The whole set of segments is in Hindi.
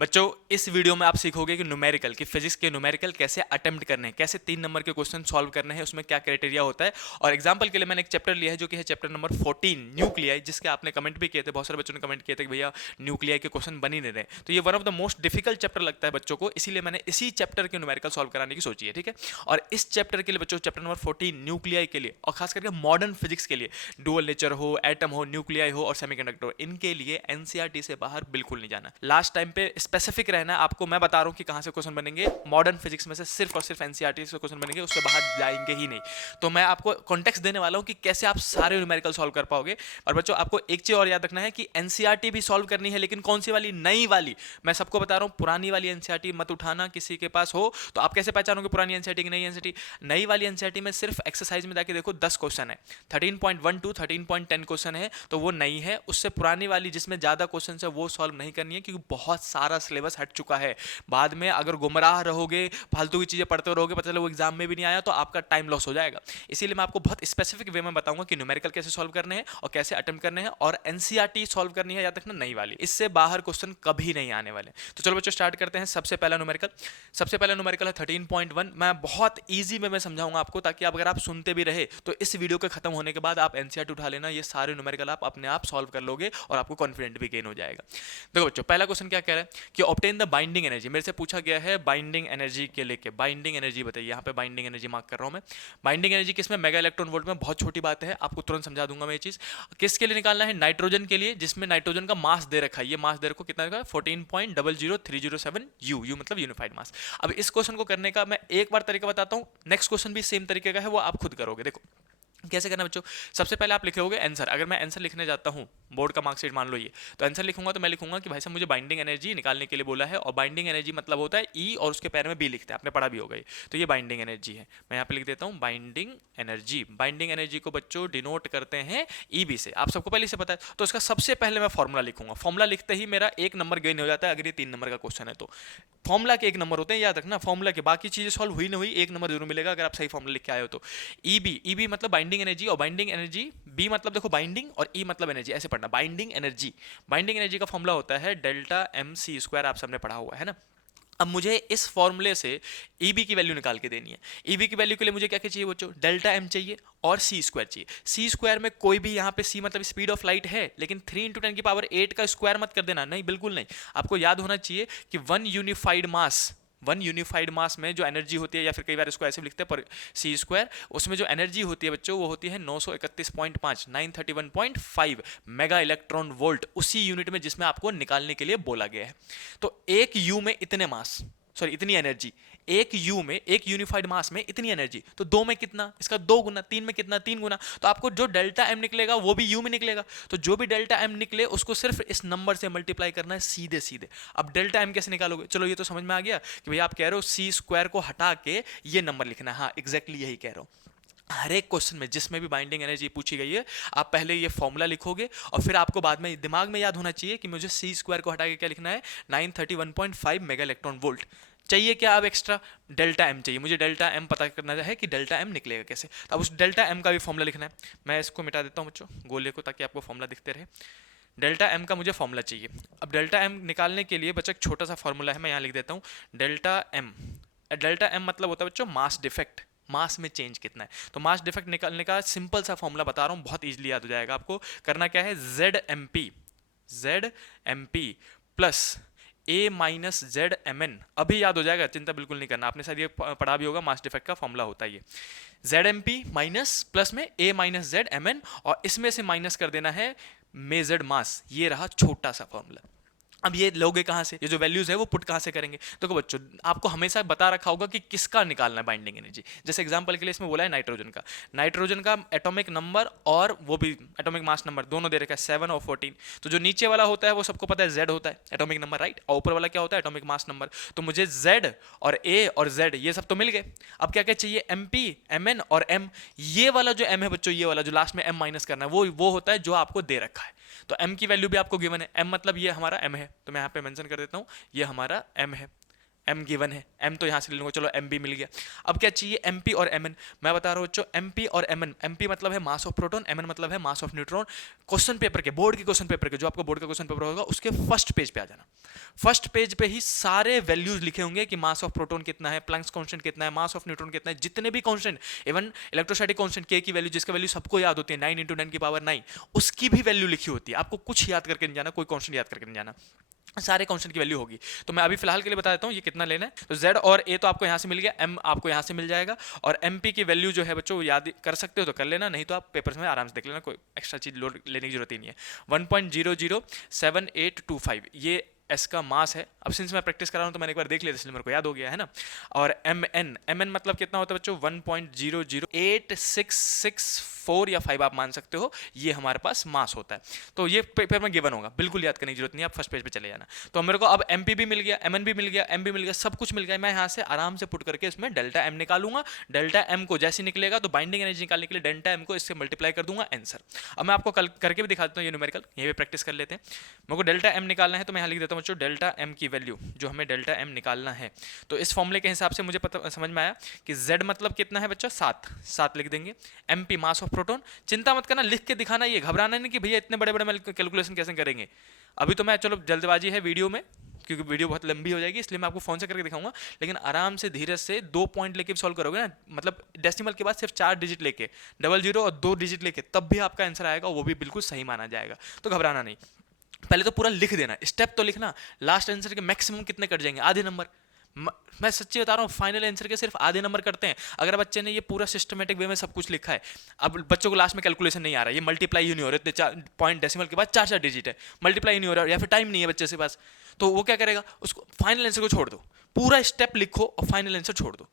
बच्चों इस वीडियो में आप सीखोगे कि न्यूमेरिकल की फिजिक्स के न्यूमेरिकल कैसे अटेम्प्ट करने हैं, कैसे 3 नंबर के क्वेश्चन सॉल्व करने हैं, उसमें क्या क्राइटेरिया होता है। और एग्जांपल के लिए मैंने एक चैप्टर लिया है जो कि है चैप्टर नंबर 14 न्यूक्लियाई, जिसके आपने कमेंट भी किए थे, बहुत सारे बच्चों ने कमेंट किए थे कि भैया न्यूक्लियाई के क्वेश्चन बन ही नहीं रहे। तो ये one of the most difficult chapter लगता है बच्चों को, इसीलिए मैंने इसी चैप्टर के न्यूमेरिकल सॉल्व कराने की सोची है, ठीक है। और इस चैप्टर के लिए बच्चों, चैप्टर नंबर 14 न्यूक्लियाई के लिए और खास करके मॉडर्न फिजिक्स के लिए, डुअल नेचर हो, एटम हो, न्यूक्लियाई हो और सेमीकंडक्टर हो, इनके लिए एनसीईआरटी से बाहर बिल्कुल नहीं जाना। लास्ट टाइम पे स्पेसिफिक रहना है आपको, मैं बता रहा हूं कि कहां से क्वेश्चन बनेंगे। मॉडर्न फिजिक्स में से सिर्फ और सिर्फ एनसीईआरटी से क्वेश्चन बनेंगे, उससे बाहर जाएंगे ही नहीं। तो मैं आपको कॉन्टेक्स्ट देने वाला हूं कि कैसे आप सारे न्यूमेरिकल सॉल्व कर पाओगे। और बच्चों आपको एक चीज और याद रखना है कि एनसीईआरटी भी सॉल्व करनी है, लेकिन कौन सी वाली? नई वाली। मैं सबको बता रहा हूं पुरानी वाली एनसीईआरटी मत उठाना, किसी के पास हो तो आप कैसे पहचानोगे पुरानी एनसीईआरटी की नई एनसीईआरटी? नई वाली एनसीईआरटी में सिर्फ एक्सरसाइज में जाके देखो 10 क्वेश्चन है, 13.1 टू 13.10 क्वेश्चन है, तो वो नई है। उससे पुरानी वाली जिसमें ज्यादा क्वेश्चन है वो सॉल्व नहीं करनी है, क्योंकि बहुत सारा सिलेबस हट चुका है। बाद में अगर गुमराह रहोगे, फालतू की चीजें पढ़ते रहोगे, पता चले वो एग्जाम में भी नहीं आया, तो आपका टाइम लॉस हो जाएगा। इसीलिए मैं आपको बहुत स्पेसिफिक वे में बताऊंगा कि न्यूमेरिकल कैसे सॉल्व करने हैं और कैसे अटेम्प्ट करने हैं, और एनसीईआरटी सॉल्व करनी है, याद रखना नई वाली। इससे बाहर क्वेश्चन कभी नहीं आने वाले। तो चलो बच्चों स्टार्ट करते हैं। सबसे पहला न्यूमेरिकल है 13.1। मैं बहुत ईजी में समझाऊंगा आपको, ताकि अगर आप सुनते भी रहे तो इस वीडियो के खत्म होने के बाद आप एनसीईआरटी उठा लेना, ये सारे न्यूमेरिकल आप अपने आप सॉल्व कर लोगे और आपको कॉन्फिडेंट भी गेन हो जाएगा। देखो बच्चों पहला क्वेश्चन क्या कह रहा है कि ऑब्टेन द बाइंडिंग एनर्जी। मेरे से पूछा गया है बाइंडिंग एनर्जी के लेके, बाइंडिंग एनर्जी बताइए। यहाँ पे बाइंडिंग एनर्जी मार्क कर रहा हूं मैं। बाइंडिंग एनर्जी किसमें? मेगा इलेक्ट्रॉन वोल्ट में। बहुत छोटी बात है, आपको तुरंत समझा दूंगा मैं ये चीज। किसके लिए निकालना है? नाइट्रोजन के लिए, जिसमें नाइट्रोजन का मास दे रखा है। ये मास दे रखो कितना है? 14.00307 यू, यू मतलब यूनिफाइड मास। अब इस क्वेश्चन को करने का मैं एक बार तरीका बताता हूं, नेक्स्ट क्वेश्चन भी सेम तरीके का है, वो आप खुद करोगे। देखो कैसे करना बच्चों। सबसे पहले आप लिखोगे आंसर। अगर मैं आंसर लिखने जाता हूं, बोर्ड का मार्कशीट मान लो ये, तो आंसर लिखूंगा तो मैं लिखूंगा कि भाई साहब मुझे बाइंडिंग एनर्जी निकालने के लिए बोला है, और बाइंडिंग एनर्जी मतलब होता है ई और उसके पैर में बी लिखते हैं, आपने पढ़ा भी होगा ये। तो ये बाइंडिंग एनर्जी है। मैं यहाँ पे लिख देता हूँ बाइंडिंग एनर्जी। बाइंडिंग एनर्जी को बच्चों डिनोट करते हैं ई बी से, आप सबको पहले से पता है। तो इसका सबसे पहले मैं फॉर्मुला लिखूंगा। फॉर्मुला लिखते ही मेरा 1 नंबर गेन हो जाता है, अगर ये 3 नंबर का क्वेश्चन है तो। फॉर्मुला के 1 नंबर होते हैं, याद रखना। फॉर्मुला के बाकी चीजें सॉल्व हुई नहीं हुई, 1 नंबर जरूर मिलेगा अगर आप सही फॉर्मुला लिख के आए हो तो। ई बी मतलब बाइंडिंग एनर्जी, और बाइंडिंग एनर्जी बी मतलब देखो बाइंडिंग, और ई मतलब एनर्जी, ऐसे पढ़ना बाइंडिंग एनर्जी। बाइंडिंग एनर्जी का फॉर्मुला होता है डेल्टा एम सी स्क्वायर, आप सबने पढ़ा हुआ है ना। अब मुझे इस फॉर्मूले से ई बी की वैल्यू निकाल के देनी है। ई बी की वैल्यू के लिए मुझे क्या क्या चाहिए बच्चों? डेल्टा एम चाहिए और सी स्क्वायर चाहिए। सी स्क्वायर में कोई भी, यहाँ पे सी मतलब स्पीड ऑफ लाइट है, लेकिन 3 × 10⁸ का स्क्वायर मत कर देना, नहीं बिल्कुल नहीं। आपको याद होना चाहिए कि वन यूनिफाइड मास में जो एनर्जी होती है, या फिर कई बार इसको ऐसे भी लिखते हैं पर सी स्क्वायर, उसमें जो एनर्जी होती है बच्चों वो होती है 931.5 931.5 मेगा इलेक्ट्रॉन वोल्ट, उसी यूनिट में जिसमें आपको निकालने के लिए बोला गया है। तो एक यू में इतने मास, सॉरी इतनी एनर्जी, एक यू में, एक यूनिफाइड मास में इतनी एनर्जी, तो 2 में कितना? इसका 2 गुना। 3 में कितना? 3 गुना। तो आपको जो डेल्टा एम निकलेगा वो भी यू में निकलेगा। तो जो भी डेल्टा एम निकले उसको सिर्फ इस नंबर से मल्टीप्लाई करना है सीधे सीधे। अब डेल्टा एम कैसे निकालोगे? चलो ये तो समझ में आ गया कि भैया आप कह रहे हो सी स्क्वायर को हटा के ये नंबर लिखना है। हाँ एग्जैक्टली यही कह रहा हूं। हर एक क्वेश्चन में जिसमें भी बाइंडिंग एनर्जी पूछी गई है, आप पहले ये फॉर्मूला लिखोगे, और फिर आपको बाद में दिमाग में याद होना चाहिए कि मुझे सी स्क्वायर को हटा के क्या लिखना है? 931.5 मेगा इलेक्ट्रॉन वोल्ट चाहिए। क्या अब एक्स्ट्रा? डेल्टा एम चाहिए। मुझे डेल्टा एम पता करना है कि डेल्टा एम निकलेगा कैसे। तो अब उस डेल्टा एम का भी फॉर्मूला लिखना है। मैं इसको मिटा देता हूँ बच्चों गोले को, ताकि आपको फॉर्मूला दिखते रहे। डेल्टा एम का मुझे फॉर्मूला चाहिए। अब डेल्टा एम निकालने के लिए बच्चा एक छोटा सा फॉर्मूला है, मैं यहाँ लिख देता हूँ। डेल्टा एम, डेल्टा एम मतलब होता है बच्चों मास डिफेक्ट, मास में चेंज कितना है। तो मास डिफेक्ट निकालने का सिंपल सा फॉर्मूला बता रहा हूँ, बहुत इजीली याद हो जाएगा आपको। करना क्या है? जेड एम पी प्लस ए माइनस जेड एम एन। अभी याद हो जाएगा, चिंता बिल्कुल नहीं करना, आपने शायद ये पढ़ा भी होगा, मास डिफेक्ट का फॉर्मूला होता है ये। Z M P minus plus में A minus Z M N, और इसमें से माइनस कर देना है मेजर्ड मास। ये रहा छोटा सा फॉर्मूला। अब ये लोगे कहाँ से? ये जो वैल्यूज है वो पुट कहाँ से करेंगे? तो बच्चों आपको हमेशा बता रखा होगा कि किसका निकालना है बाइंडिंग एनर्जी। जैसे एग्जांपल के लिए इसमें बोला है नाइट्रोजन का एटॉमिक नंबर और वो भी एटॉमिक मास नंबर दोनों दे रखा है 7 और 14। तो जो नीचे वाला होता है वो सबको पता है Z होता है एटॉमिक नंबर, राइट, और ऊपर वाला क्या होता है? Atomic mass number. तो मुझे Z और A और Z ये सब तो मिल गए। अब क्या क्या चाहिए? MP, MN और M। ये वाला जो M है बच्चों, ये वाला जो लास्ट में M माइनस करना है, वो होता है जो आपको दे रखा है। तो m की वैल्यू भी आपको गिवन है। m मतलब ये हमारा m है, तो मैं यहाँ पे मेंशन कर देता हूँ ये हमारा m है। m गिवन है, m तो यहाँ से ले लूंगा, चलो m भी मिल गया। अब क्या चाहिए, mp और mn। मैं बता रहा हूँ बच्चों, mp और mn, mp मतलब है मास ऑफ प्रोटॉन, mn मतलब है mass of neutron. Question paper के, बोर्ड के क्वेश्चन पेपर के, जो आपका बोर्ड का क्वेश्चन पेपर होगा उसके फर्स्ट पेज पे आ जाना। फर्स्ट पेज पे ही सारे वैल्यूज लिखे होंगे कि मास ऑफ प्रोटॉन कितना है, प्लैंक्स कांस्टेंट कितना है, मास ऑफ न्यूट्रॉन कितना है, जितने भी कांस्टेंट, इवन इलेक्ट्रोस्टैटिक कांस्टेंट के की वैल्यू, जिसका वैल्यू सबको याद होती है 9 × 10⁹, उसकी भी वैल्यू लिखी होती है। आपको कुछ याद करके नहीं जाना, कोई कांस्टेंट याद करके नहीं जाना, सारे कांस्टेंट की वैल्यू होगी। तो मैं अभी फिलहाल के लिए बता देता हूँ ये कितना लेना है। तो z और a तो आपको यहाँ से मिल गया, m आपको यहाँ से मिल जाएगा, और mp की वैल्यू जो है बच्चों याद कर सकते हो तो कर लेना, नहीं तो आप पेपर्स में आराम से देख लेना, कोई एक्स्ट्रा चीज लोड लेने की जरूरत ही नहीं है। 1.007825 ये एस का मास है। अब सिंस मैं प्रैक्टिस कर रहा हूँ तो मैंने एक बार देख लिया, इसलिए मेरे को याद हो गया है ना। और mn मतलब कितना होता है बच्चों, 1.00866 या 5 आप मान सकते हो, ये हमारे पास मास होता है। तो ये पेपर में गिवन होगा, बिल्कुल याद करने की जरूरत नहीं है, आप फर्स्ट पेज पे चले जाना। तो मेरे को अब mp भी मिल गया, mn भी मिल गया, m भी मिल गया, सब कुछ मिल गया। मैं यहाँ से आराम से पुट करके इसमें डेल्टा m निकालूंगा। डेल्टा m को जैसे निकलेगा तो बाइंडिंग एनर्जी निकालने के लिए डेल्टा m को इससे मल्टीप्लाई कर दूंगा, आंसर। अब मैं आपको कल करके भी दिखा देता हूँ ये न्यूमेरिकल, ये भी प्रैक्टिस कर लेते हैं। मेरे को डेल्टा m निकालना है तो मैं यहाँ लिख देता हूँ बच्चों, डेल्टा m की वैल्यू जो हमें डेल्टा m निकालना है, तो इस फॉर्मूले के हिसाब से मुझे पता समझ में आया कि z मतलब कितना है बच्चा, 7 लिख देंगे। mp मास ऑफ प्रोटॉन, चिंता मत करना, लिख के दिखाना, ये घबराना नहीं कि भैया इतने बड़े बड़े कैलकुलेशन कैसे करेंगे। अभी तो मैं, चलो जल्दबाजी है वीडियो में, क्योंकि वीडियो बहुत लंबी हो जाएगी, इसलिए मैं आपको फोन से करके दिखाऊंगा, लेकिन आराम से धीरे से 2 पॉइंट लेके सॉल्व करोगे ना, मतलब डेसिमल के बाद सिर्फ 4 डिजिट लेके, 00 और 2 डिजिट लेके, तब भी आपका आंसर आएगा, वो भी बिल्कुल सही माना जाएगा। तो घबराना नहीं, पहले तो पूरा लिख देना, स्टेप तो लिखना, लास्ट आंसर के मैक्सिमम कितने कट जाएंगे, आधे नंबर। मैं सच्ची बता रहा हूँ, फाइनल आंसर के सिर्फ आधे नंबर करते हैं अगर बच्चे ने ये पूरा सिस्टमेटिक वे में सब कुछ लिखा है। अब बच्चों को लास्ट में कैलकुलेशन नहीं आ रहा है, ये मल्टीप्लाई ही नहीं हो रहा, इतने पॉइंट डेसिमल के बाद 4 डिजिट है, मल्टीप्लाई ही नहीं हो रहा, या फिर टाइम नहीं है बच्चे के पास, तो वो क्या करेगा, उसको फाइनल आंसर को छोड़ दो, पूरा स्टेप लिखो और फाइनल आंसर छोड़ दो,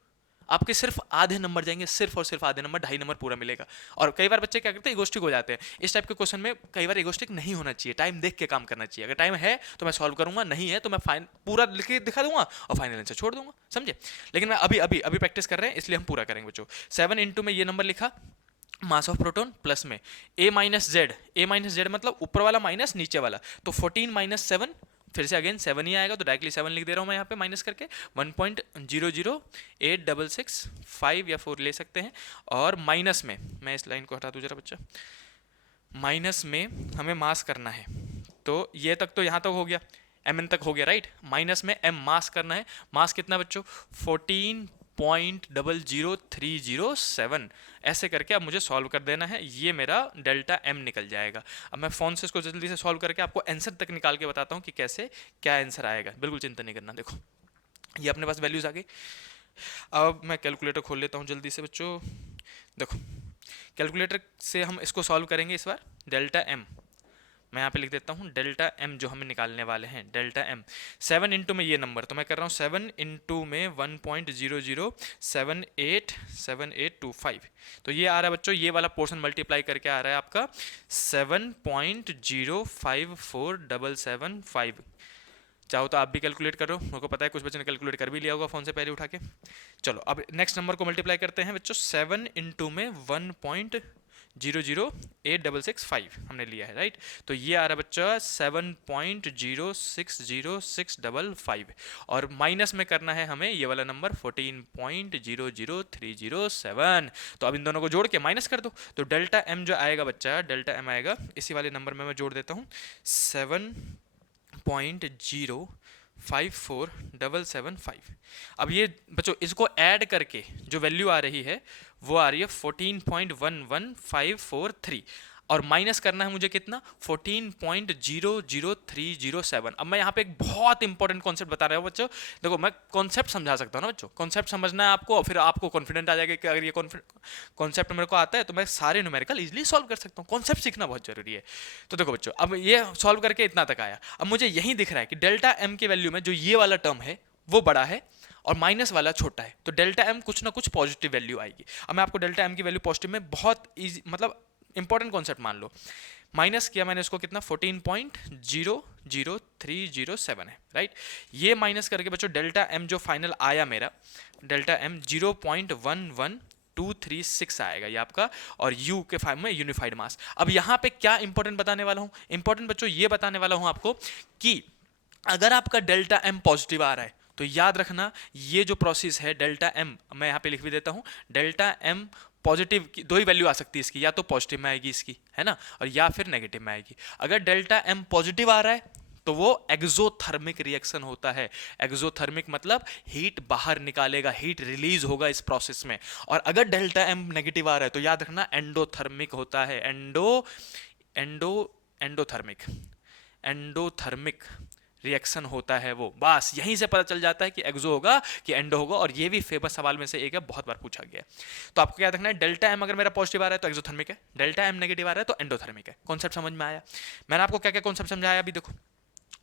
आपके सिर्फ आधे नंबर जाएंगे, सिर्फ और सिर्फ आधे नंबर, 2.5 नंबर पूरा मिलेगा। और कई बार बच्चे क्या करते हैं, इगोस्टिक हो जाते हैं। इस टाइप के क्वेश्चन में कई बार इगोस्टिक नहीं होना चाहिए, टाइम देख के काम करना चाहिए। अगर टाइम है तो मैं सॉल्व करूंगा, नहीं है तो मैं पूरा लिख के दिखा दूंगा और फाइनल आंसर छोड़ दूंगा, समझे। लेकिन मैं अभी प्रैक्टिस कर रहे हैं, इसलिए हम पूरा करेंगे बच्चों। 7 इंटू में ये नंबर लिखा, मास ऑफ प्रोटॉन, प्लस में a माइनस जेड मतलब ऊपर वाला माइनस नीचे वाला, तो 14 माइनस 7, फिर से अगेन 7 ही आएगा, तो डायरेक्टली 7 लिख दे रहा हूँ मैं यहाँ पे माइनस करके। 1.00866 या 4 ले सकते हैं। और माइनस में, मैं इस लाइन को हटा दूँ जरा बच्चा, माइनस में हमें मास करना है, तो ये तक तो यहाँ तक हो गया, mn तक हो गया, राइट। माइनस में m मास करना है, मास कितना बच्चों, 14.00307, ऐसे करके अब मुझे सॉल्व कर देना है, ये मेरा डेल्टा m निकल जाएगा। अब मैं फोन से इसको जल्दी से सॉल्व करके आपको आंसर तक निकाल के बताता हूँ कि कैसे क्या आंसर आएगा, बिल्कुल चिंता नहीं करना। देखो ये अपने पास वैल्यूज आ गई। अब मैं कैलकुलेटर खोल लेता हूँ जल्दी से बच्चों। देखो कैलकुलेटर से हम इसको सॉल्व करेंगे इस बार। डेल्टा m मैं यहाँ पे लिख देता हूँ, डेल्टा m जो हमें निकालने वाले हैं, डेल्टा m 7 इंटू में ये नंबर, तो मैं कर रहा हूँ 7 इंटू में 1.00787825, तो ये आ रहा है बच्चों, ये वाला पोर्शन मल्टीप्लाई करके आ रहा है आपका 7.054775। चाहो तो आप भी कैलकुलेट करो, मेरे को पता है कुछ बच्चों ने कैलकुलेट कर भी लिया होगा फ़ोन से पहले उठा के। चलो अब नेक्स्ट नंबर को मल्टीप्लाई करते हैं बच्चों, 7 इंटू में 1.008665 हमने लिया है, राइट। तो ये आ रहा है बच्चा 7.060655, और माइनस में करना है हमें ये वाला नंबर 14.00307। तो अब इन दोनों को जोड़ के माइनस कर दो, तो डेल्टा m जो आएगा बच्चा, डेल्टा m आएगा इसी वाले नंबर में मैं जोड़ देता हूँ 7.054775। अब ये बच्चों इसको ऐड करके जो वैल्यू आ रही है वो आ रही है 14.11543, और माइनस करना है मुझे कितना, 14.00307। अब मैं यहाँ पे एक बहुत इंपॉर्टेंट कॉन्सेप्ट बता रहा हूँ बच्चों। देखो मैं कॉन्सेप्ट समझा सकता हूँ ना बच्चों, कॉन्सेप्ट समझना है आपको, और फिर आपको कॉन्फिडेंट आ जाएगा कि अगर ये कॉन्सेप्ट मेरे को आता है तो मैं सारे न्यूमेरिकल इजीली सॉल्व कर सकता हूँ। कॉन्सेप्ट सीखना बहुत जरूरी है। तो देखो बच्चों, अब ये सॉल्व करके इतना तक आया, अब मुझे यही दिख रहा है कि डेल्टा एम की वैल्यू में जो ये वाला टर्म है वो बड़ा है और माइनस वाला छोटा है, तो डेल्टा एम कुछ ना कुछ पॉजिटिव वैल्यू आएगी। अब मैं आपको डेल्टा एम की वैल्यू पॉजिटिव में बहुत इजी, मतलब इंपॉर्टेंट कॉन्सेप्ट मान लो, माइनस किया मैंने इसको कितना 14.00307 है, राइट। ये माइनस करके बच्चों डेल्टा एम जो फाइनल आया मेरा, डेल्टा एम 0.11236 आएगा ये आपका, और U के फॉर्म में यूनिफाइड मास। अब यहाँ पे क्या इंपॉर्टेंट बताने वाला हूँ, इंपॉर्टेंट बच्चों ये बताने वाला हूँ आपको कि अगर आपका डेल्टा एम पॉजिटिव आ रहा है तो याद रखना ये जो प्रोसेस है डेल्टा एम, मैं यहाँ पे लिख भी देता हूँ, डेल्टा एम पॉजिटिव की दो ही वैल्यू आ सकती है इसकी, या तो पॉजिटिव में आएगी इसकी, है ना, और या फिर नेगेटिव में आएगी। अगर डेल्टा एम पॉजिटिव आ रहा है तो वो एक्सोथर्मिक रिएक्शन होता है। एक्सोथर्मिक मतलब हीट बाहर निकालेगा, हीट रिलीज होगा इस प्रोसेस में। और अगर डेल्टा एम नेगेटिव आ रहा है तो याद रखना एंडोथर्मिक होता है। एंडोथर्मिक एंडोथर्मिक रिएक्शन होता है वो। बस यहीं से पता चल जाता है कि एक्सो होगा कि एंडो होगा, और ये भी फेमस सवाल में से एक है, बहुत बार पूछा गया है। तो आपको क्या रखना है, डेल्टा एम अगर मेरा पॉजिटिव आ रहा है तो एक्सोथर्मिक है, डेल्टा एम नेगेटिव आ रहा है तो एंडोथर्मिक है। कॉन्सेप्ट समझ में आया? मैंने आपको क्या क्या कॉन्सेप्ट समझाया अभी देखो,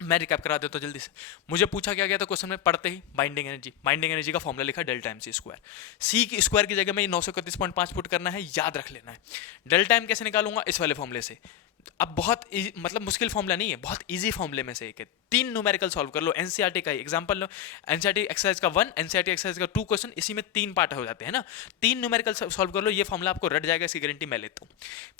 मैं रिकैप करा देता हूँ जल्दी से। मुझे पूछा क्या गया था क्वेश्चन में पढ़ते ही, बाइंडिंग एनर्जी का फॉर्मूला लिखा डेल्टा एम सी स्क्वायर। सी की स्क्वायर की जगह में 931.5 पुट करना है, याद रख लेना है। डेल्टा एम कैसे निकालूंगा, इस वाले फॉर्मूले से। अब बहुत मतलब मुश्किल फॉर्मूला नहीं है, बहुत इजी फॉर्मूले में से एक है। 3 न्यूमेरिकल सॉल्व कर लो, एनसीईआरटी का एग्जांपल लो, एनसीईआरटी एक्सरसाइज का 1, एनसीईआरटी एक्सरसाइज का 2 क्वेश्चन, इसी में 3 पार्ट हो जाते हैं ना। 3 न्यूमेरिकल सॉल्व कर लो, ये फॉर्मूला आपको रट जाएगा, इसकी गारंटी मैं लेता हूँ।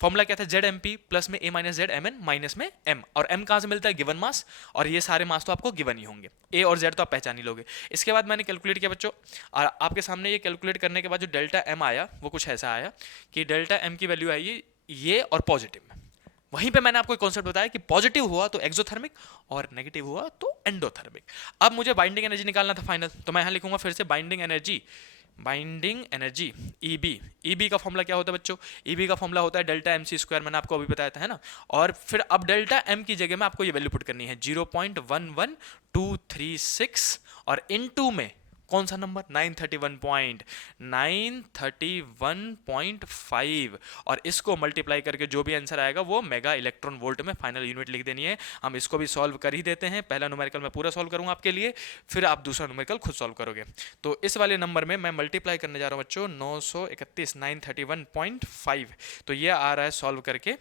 फॉर्मूला क्या था, जेड एम पी प्लस में A minus Z M N minus में एम, और एम कहाँ से मिलता है, गिवन मास, और ये सारे मास तो आपको गिवन ही होंगे, ए और जेड तो आप पहचान ही लोगे। इसके बाद मैंने कैलकुलेट किया बच्चों, और आपके सामने ये कैलकुलेट करने के बाद जो डेल्टा एम आया वो कुछ ऐसा आया कि डेल्टा एम की वैल्यू आई ये और पॉजिटिव में। वहीं पे मैंने आपको कॉन्सेप्ट बताया कि पॉजिटिव हुआ तो एक्सोथर्मिक और नेगेटिव हुआ तो एंडोथर्मिक। अब मुझे बाइंडिंग एनर्जी निकालना था फाइनल, तो मैं यहां लिखूंगा फिर से बाइंडिंग एनर्जी ईबी का फॉर्मूला क्या होता है बच्चों, ईबी का फॉर्मूला होता है डेल्टा एम सी स्क्वायर, मैंने आपको अभी बताया था, है ना। और फिर अब डेल्टा एम की जगह में आपको ये वैल्यू पुट करनी है 0.11236, और इनटू में कौन सा नंबर, 931.5, और इसको मल्टीप्लाई करके जो भी आंसर आएगा वो मेगा इलेक्ट्रॉन वोल्ट में फाइनल यूनिट लिख देनी है। हम इसको भी सॉल्व कर ही देते हैं, पहला न्यूमेरिकल मैं पूरा सॉल्व करूंगा आपके लिए, फिर आप दूसरा न्यूमेरिकल खुद सॉल्व करोगे। तो इस वाले नंबर में मैं मल्टीप्लाई करने जा रहा हूं बच्चों 931 तो ये आ रहा है सॉल्व करके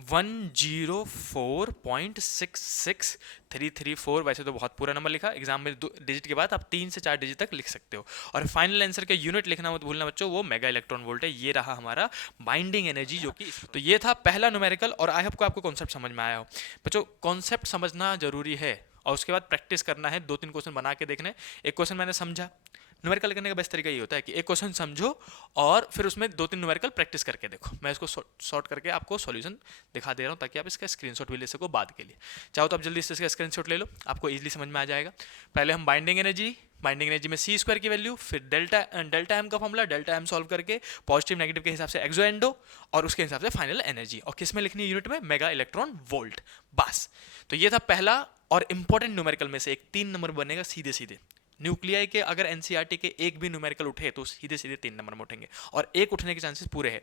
104.66334। वैसे तो बहुत पूरा नंबर लिखा, एग्जाम में 2 डिजिट के बाद आप 3 से 4 डिजिट तक लिख सकते हो। और फाइनल आंसर के यूनिट लिखना मत भूलना बच्चों, वो मेगा इलेक्ट्रॉन वोल्ट है। ये रहा हमारा बाइंडिंग एनर्जी, जो कि तो ये था पहला न्यूमेरिकल, और आई होप को आपको कॉन्सेप्ट समझ में आया हो। बच्चों कॉन्सेप्ट समझना जरूरी है, और उसके बाद प्रैक्टिस करना है, 2-3 क्वेश्चन बना के देखने। एक क्वेश्चन मैंने समझा, न्यूमेरिकल करने का बेस्ट तरीका ये होता है कि एक क्वेश्चन समझो और फिर उसमें 2-3 न्यूमेरिकल प्रैक्टिस करके देखो। मैं इसको शॉर्ट करके आपको सॉल्यूशन दिखा दे रहा हूँ ताकि आप इसका स्क्रीनशॉट भी ले सको बाद के लिए। चाहो तो आप जल्दी से इसका स्क्रीनशॉट ले लो, आपको इजीली समझ में आ जाएगा। पहले हम बाइंडिंग एनर्जी में सी स्क्वायर की वैल्यू, फिर डेल्टा एम का फॉर्मूला, डेल्टा एम सॉल्व करके पॉजिटिव नेगेटिव के हिसाब से एक्सो एंडो, और उसके हिसाब से फाइनल एनर्जी, और किस में लिखनी है यूनिट में, मेगा इलेक्ट्रॉन वोल्ट। बस, तो ये था पहला और इंपॉर्टेंट न्यूमेरिकल में से एक, 3 नंबर बनेगा सीधे सीधे। न्यूक्लियाई के अगर एनसीईआरटी के एक भी न्यूमेरिकल उठे तो सीधे सीधे 3 नंबर में उठेंगे, और एक उठने के चांसेस पूरे हैं।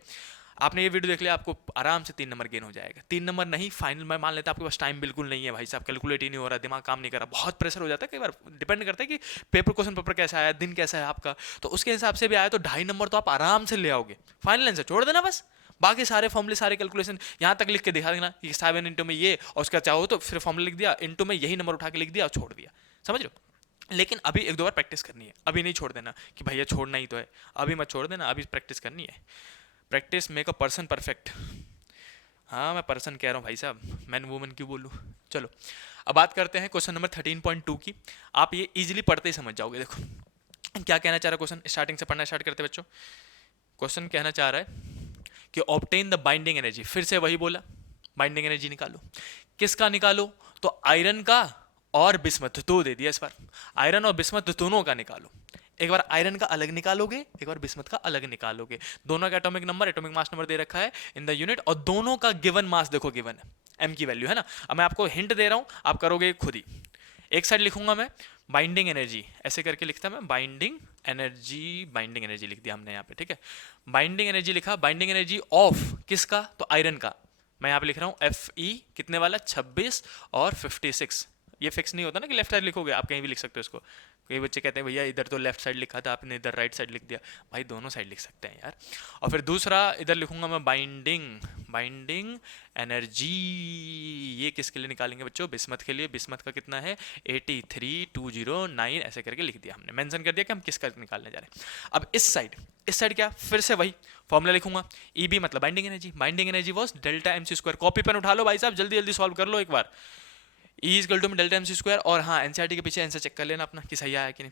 आपने ये वीडियो देख लिया, आपको आराम से 3 नंबर गेन हो जाएगा। 3 नंबर नहीं फाइनल, मैं मान लेता आपके पास टाइम बिल्कुल नहीं है भाई साहब, कैलकुलेट ही नहीं हो रहा, दिमाग काम नहीं कर रहा, बहुत प्रेशर हो जाता है। कई बार डिपेंड करता है कि क्वेश्चन पेपर कैसा आया, दिन कैसा है आपका, तो उसके हिसाब से भी आया तो 2.5 नंबर तो आप आराम से ले आओगे। फाइनल आंसर छोड़ देना बस, बाकी सारे फॉर्मूले सारे कैलकुलेशन यहाँ तक लिख के दिखा देना कि 7 इंटू में ये, और उसका चाहो तो फिर फॉर्मूला लिख दिया, इंटू में यही नंबर उठा के लिख दिया और छोड़ दिया, समझ लो। लेकिन अभी 1-2 बार प्रैक्टिस करनी है, अभी नहीं छोड़ देना कि भैया छोड़ना ही तो है, अभी मत छोड़ देना, अभी प्रैक्टिस करनी है। Practice make a person perfect. हाँ मैं पर्सन कह रहा हूँ भाई साहब, मैन वुमन क्यों बोलूँ। चलो अब बात करते हैं क्वेश्चन नंबर 13.2 की। आप ये इजीली पढ़ते ही समझ जाओगे। देखो क्या कहना चाह रहा है क्वेश्चन, स्टार्टिंग से पढ़ना स्टार्ट करते बच्चों। क्वेश्चन कहना चाह रहा है कि ऑब्टेन द बाइंडिंग एनर्जी, फिर से वही बोला, बाइंडिंग एनर्जी निकालो। किसका निकालो, तो आयरन का और बिस्मथ, 2 दे दिया इस बार, आयरन और बिस्मथ दोनों का निकालो। एक बार आयरन का अलग निकालोगे, एक बार बिस्मथ का अलग निकालोगे। दोनों का एटॉमिक मास नंबर दे रखा है इन द यूनिट, और दोनों का गिवन मास देखो, गिवन है एम की वैल्यू, है ना। अब मैं आपको हिंट दे रहा हूं, आप करोगे खुद ही। एक साइड लिखूंगा मैं बाइंडिंग एनर्जी, ऐसे करके लिखता मैं बाइंडिंग एनर्जी लिख दिया हमने यहाँ पे, ठीक है। बाइंडिंग एनर्जी लिखा, बाइंडिंग एनर्जी ऑफ किसका, तो आयरन का। मैं यहाँ पे लिख रहा हूँ Fe कितने वाला, 26 और 56। ये फिक्स नहीं होता ना कि लेफ्ट साइड लिखोगे, आप कहीं भी लिख सकते हो इसको। कई बच्चे कहते हैं भैया इधर तो लेफ्ट साइड लिखा था आपने, इधर राइट साइड लिख दिया। भाई दोनों साइड लिख सकते हैं यार। और फिर दूसरा इधर लिखूंगा मैं बाइंडिंग एनर्जी, ये किसके लिए निकालेंगे बच्चों, बिस्मथ के लिए। बिस्मथ का कितना है 83209, ऐसे करके लिख दिया हमने, मेंशन कर दिया कि हम किसका निकालने जा रहे हैं। अब इस साइड क्या, फिर से वही फॉर्मूला लिखूंगा, ईबी मतलब binding energy was delta M C square. Copy pen उठा लो भाई साहब, जल्दी जल्दी सॉल्व कर लो एक बार। ई इज टू में डेल्टा एम सी स्क्वायर, और हाँ एनसीईआरटी के पीछे आंसर चेक कर लेना अपना कि सही आया कि नहीं।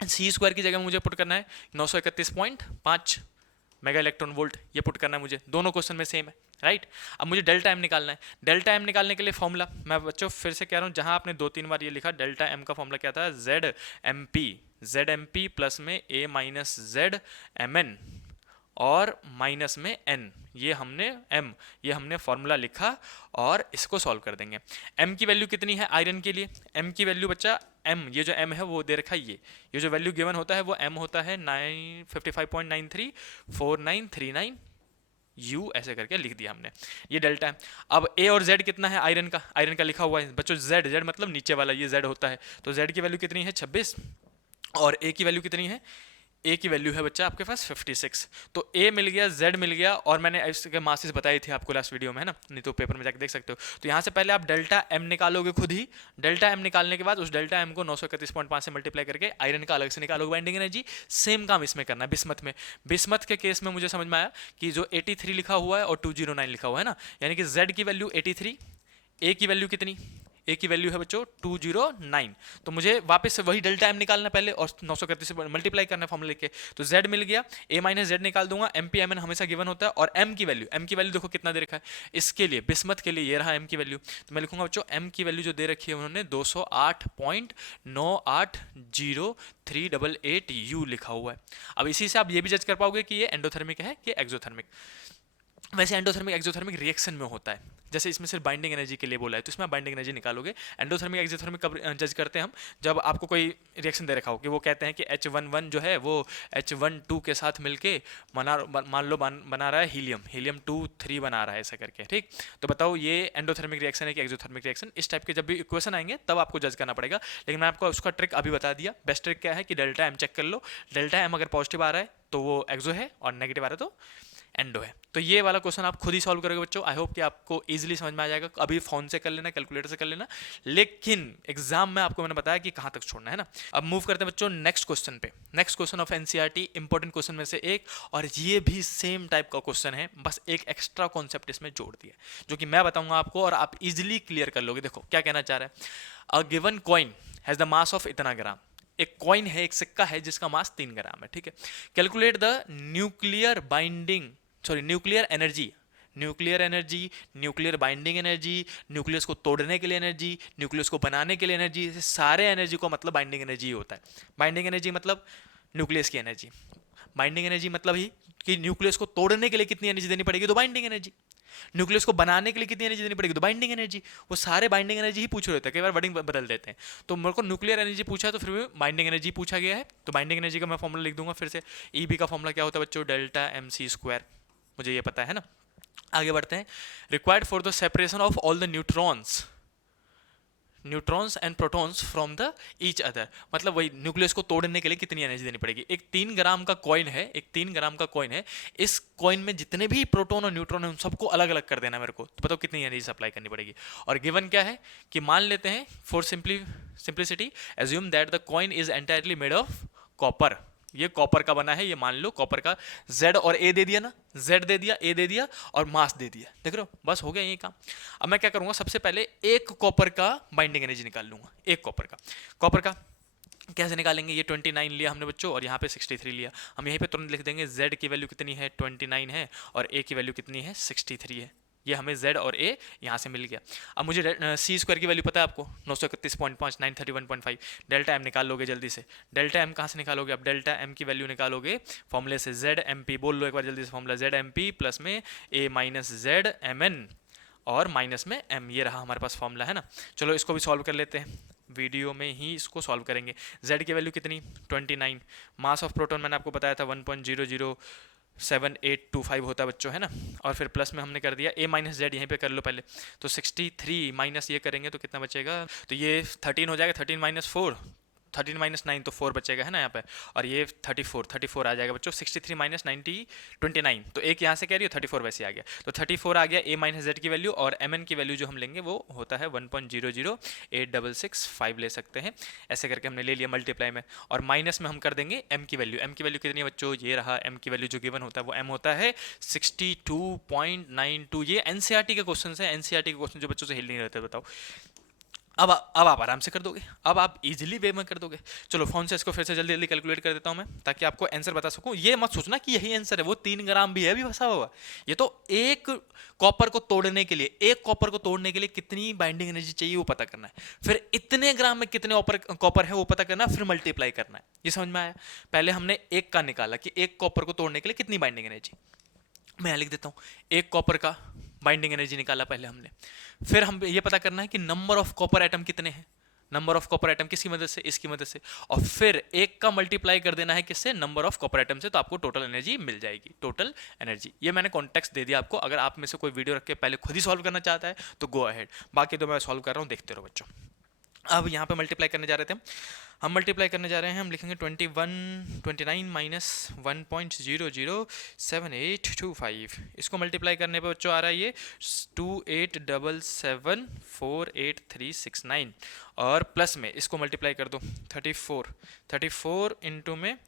सी स्क्वायर की जगह मुझे पुट करना है 931.5 मेगा इलेक्ट्रॉन वोल्ट, ये पुट करना है मुझे, दोनों क्वेश्चन में सेम है, राइट। अब मुझे डेल्टा एम निकालना है। डेल्टा एम निकालने के लिए फॉर्मूला मैं बच्चों फिर से कह रहा हूँ, जहाँ आपने 2-3 बार ये लिखा, डेल्टा एम का फॉर्मूला क्या था, जेड एम पी प्लस में A minus Z M N और माइनस में एन, ये हमने फॉर्मूला लिखा और इसको सॉल्व कर देंगे। एम की वैल्यू कितनी है आयरन के लिए, एम की वैल्यू बच्चा एम, ये जो एम है वो दे रखा है, ये जो वैल्यू गिवन होता है वो एम होता है 955.934939 यू, ऐसे करके लिख दिया हमने, ये डेल्टा है। अब ए और जेड कितना है आयरन का लिखा हुआ है बच्चों, जेड मतलब नीचे वाला ये जेड होता है, तो जेड की वैल्यू कितनी है 26, और ए की वैल्यू कितनी है, ए की वैल्यू है बच्चा आपके पास 56। तो ए मिल गया, जेड मिल गया, और मैंने इसके मासेस बताई थी आपको लास्ट वीडियो में, है ना, नहीं तो पेपर में जाकर देख सकते हो। तो यहाँ से पहले आप डेल्टा एम निकालोगे खुद ही, डेल्टा एम निकालने के बाद उस डेल्टा एम को 931.5 से मल्टीप्लाई करके आयरन का अलग से निकालोगे बाइंडिंग एनर्जी। सेम काम इसमें करना है बिस्मथ में। बिस्मथ के केस में मुझे समझ में आया कि जो 83 लिखा हुआ है और 209 लिखा हुआ है ना, यानी कि जेड की वैल्यू 83, ए की वैल्यू कितनी, ए की वैल्यू है बच्चों 209, तो मुझे वापस से वही डेल्टा एम निकालना पहले और 931 से मल्टीप्लाई करना फॉर्मूला लेके, तो जेड मिल गया, ए माइनस जेड निकाल दूंगा, एम पी एम एन हमेशा गिवन होता है, और एम की वैल्यू देखो कितना दे रखा है इसके लिए, बिस्मथ के लिए ये रहा एम की वैल्यू, तो मैं लिखूंगा बच्चों एम की वैल्यू जो दे रखी है उन्होंने 208.98388 यू लिखा हुआ है। अब इसी से आप ये भी जज कर पाओगे कि ये एंडोथर्मिक है कि एक्सोथर्मिक। वैसे एंडोथर्मिक एक्सोथर्मिक रिएक्शन में होता है, जैसे इसमें सिर्फ बाइंडिंग एनर्जी के लिए बोला है, तो इसमें आप बाइंडिंग एनर्जी निकालोगे। एंडोथर्मिक एक्सोथर्मिक कब जज करते हैं हम, जब आपको कोई रिएक्शन दे रखा हो कि वो कहते हैं कि H11 जो है वो H12 के साथ मिलके मान लो बना रहा है हीलियम 2 3 बना रहा है ऐसा करके, ठीक। तो बताओ ये एंडोथर्मिक रिएक्शन है कि एक्सोथर्मिक रिएक्शन, इस टाइप के जब भी इक्वेशन आएंगे तब आपको जज करना पड़ेगा। लेकिन मैं आपको उसका ट्रिक अभी बता दिया। बेस्ट ट्रिक क्या है कि डेल्टा एम चेक कर लो, डेल्टा एम अगर पॉजिटिव आ रहा है तो वो एक्सो है, और नेगेटिव आ रहा है तो एंडो है। तो ये वाला क्वेश्चन आप खुद ही सॉल्व करोगे बच्चों। आई होप कि आपको इजीली समझ में आ जाएगा। अभी फोन से कर लेना, कैलकुलेटर से कर लेना, लेकिन एग्जाम में आपको मैंने बताया कि कहां तक छोड़ना है ना। अब मूव करते हैं बच्चों नेक्स्ट क्वेश्चन पे। Next question of NCERT, important question में से एक, और ये भी सेम टाइप का क्वेश्चन है, बस एक एक्स्ट्रा कॉन्सेप्ट इसमें जोड़ दिया जो कि मैं बताऊंगा आपको और आप इजिली क्लियर कर लोगे। देखो क्या कहना चाह रहा है, a given coin has the mass of इतना ग्राम। एक कॉइन है, एक सिक्का है जिसका मास 3 ग्राम है, ठीक है। Calculate the nuclear energy, nuclear binding energy, nucleus को तोड़ने के लिए एनर्जी, न्यूक्लियस को बनाने के लिए एनर्जी, सारे एनर्जी को मतलब बाइंडिंग एनर्जी होता है। बाइंडिंग एनर्जी मतलब न्यूक्लियस की एनर्जी, बाइंडिंग एनर्जी मतलब ही कि न्यूक्लियस को तोड़ने के लिए कितनी एनर्जी देनी पड़ेगी, तो बाइंडिंग एनर्जी। न्यूक्लियस को बनाने के लिए कितनी एनर्जी देनी पड़ेगी, तो बाइंडिंग एनर्जी। वो सारे बाइंडिंग एनर्जी ही पूछ रहे होते हैं, कई बार वर्डिंग बदल देते हैं। तो मेरे को न्यूक्लियर एनर्जी पूछा है तो फिर भी बाइंडिंग एनर्जी पूछा गया है, तो बाइंडिंग एनर्जी का मैं फॉर्मूला लिख दूंगा फिर से। ई बी का फॉर्मूला क्या होता है बच्चों, डेल्टा एम सी स्क्वायर, मुझे ये पता है ना। आगे बढ़ते हैं। Required for the separation of all the neutrons and protons from the each other, मतलब वही न्यूक्लियस को तोड़ने के लिए कितनी एनर्जी देनी पड़ेगी। एक 3 ग्राम का कॉइन है, इस कॉइन में जितने भी प्रोटॉन और न्यूट्रॉन है उन सबको अलग अलग कर देना मेरे को, तो बताओ कितनी एनर्जी सप्लाई करनी पड़ेगी। और गिवन क्या है कि मान लेते हैं for simplicity assume that the coin is entirely made of copper. ये कॉपर का बना है, ये मान लो कॉपर का। Z और A दे दिया ना, Z दे दिया, A दे दिया और मास दे दिया, देख रहे हो, बस हो गया ये काम। अब मैं क्या करूंगा, सबसे पहले एक कॉपर का बाइंडिंग एनर्जी निकाल लूंगा। एक कॉपर का कैसे निकालेंगे, ये 29 लिया हमने बच्चों और यहाँ पे 63 लिया। हम यहीं पे तुरंत लिख देंगे Z की वैल्यू कितनी है 29 है और A की वैल्यू कितनी है 63 है। ये हमें Z और A यहाँ से मिल गया। अब मुझे सी स्क्वायर की वैल्यू पता है आपको 931.5 931.5। डेल्टा एम निकाल लोगे जल्दी से। डेल्टा एम कहाँ से निकालोगे, अब डेल्टा एम की वैल्यू निकालोगे फॉर्मूले से, जेड एम पी बोल लो एक बार जल्दी से formula, Z M P plus में A minus Z M N और माइनस में एम, ये रहा हमारे पास फॉर्मूला है ना। चलो इसको भी सॉल्व कर लेते हैं, वीडियो में ही इसको सॉल्व करेंगे। Z की वैल्यू कितनी 29, मास ऑफ प्रोटॉन मैंने आपको बताया था 1.007825 होता है बच्चों, है ना। और फिर प्लस में हमने कर दिया A माइनस जेड, यहीं पे कर लो पहले, तो 63 माइनस ये करेंगे तो कितना बचेगा, तो ये 13 हो जाएगा, 13 माइनस 4, 13 माइनस 9 तो 4 बचेगा, है ना यहाँ पे। और ये 34 आ जाएगा बच्चों, 63 माइनस 29, तो एक यहाँ से कह रही हो 34 वैसे आ गया, तो 34 आ गया A माइनस जेड की वैल्यू। और एम एन की वैल्यू जो हम लेंगे वो होता है 1.008665 ले सकते हैं, ऐसे करके हमने ले लिया मल्टीप्लाई में। और माइनस में हम कर देंगे एम की वैल्यू कितनी है बच्चों, ये रहा एम की वैल्यू जो गिवन होता है वो एम होता है 62.92। ये एनसीईआरटी के क्वेश्चन है, एनसीईआरटी के क्वेश्चन जो बच्चों से हिल नहीं रहते, बताओ अब आप आराम से कर दोगे, अब आप इजीली वे में कर दोगे। चलो फोन से इसको फिर से जल्दी जल्दी कैलकुलेट कर देता हूँ मैं, ताकि आपको आंसर बता सकूं। ये मत सोचना कि यही आंसर है, वो 3 ग्राम भी है अभी फंसा हुआ। ये तो एक कॉपर को तोड़ने के लिए, एक कॉपर को तोड़ने के लिए कितनी बाइंडिंग एनर्जी चाहिए वो पता करना है, फिर इतने ग्राम में कितने कॉपर है वो पता करना है, फिर मल्टीप्लाई करना है। ये समझ में आया? पहले हमने एक का निकाला कि एक कॉपर को तोड़ने के लिए कितनी बाइंडिंग एनर्जी। मैं यहाँ लिख देता हूँ, एक कॉपर का बाइंडिंग एनर्जी निकाला पहले हमने। फिर हम ये पता करना है कि नंबर ऑफ कॉपर एटम कितने हैं, नंबर ऑफ कॉपर एटम किसकी मदद से, इसकी मदद से। और फिर एक का मल्टीप्लाई कर देना है किससे, नंबर ऑफ कॉपर एटम से, तो आपको टोटल एनर्जी मिल जाएगी, टोटल एनर्जी। ये मैंने कॉन्टेक्स्ट दे दिया आपको। अगर आप में से कोई वीडियो रख के पहले खुद ही सॉल्व करना चाहता है तो गो अहेड, बाकी तो मैं सॉल्व कर रहा हूँ, देखते रहो बच्चों। अब यहाँ पे मल्टीप्लाई करने जा रहे थे हम मल्टीप्लाई करने जा रहे हैं, हम लिखेंगे 29 माइनस 1.007825। इसको मल्टीप्लाई करने पे बच्चों आ रहा है ये 28774839, और प्लस में इसको मल्टीप्लाई कर दो 34 इंटू में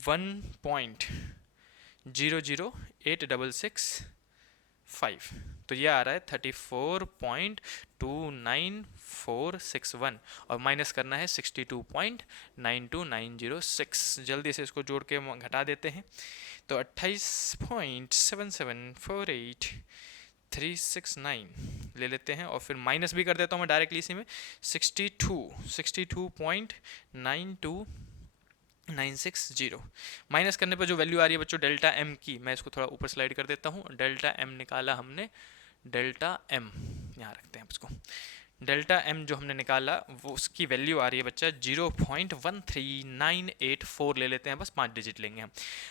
1.008665, तो ये आ रहा है 34.29461, और माइनस करना है 62.92906। जल्दी से इसको जोड़ के घटा देते हैं, तो 28.7748 ले लेते हैं, और फिर माइनस भी कर देता हूँ मैं डायरेक्टली इसी में 62.92960। माइनस करने पर जो वैल्यू आ रही है बच्चों डेल्टा एम की, मैं इसको थोड़ा ऊपर स्लाइड कर देता हूँ। डेल्टा एम निकाला हमने, डेल्टा एम यहाँ रखते हैं इसको, डेल्टा एम जो हमने निकाला वो उसकी वैल्यू आ रही है बच्चा 0.13984 ले लेते हैं, बस 5 डिजिट लेंगे हम।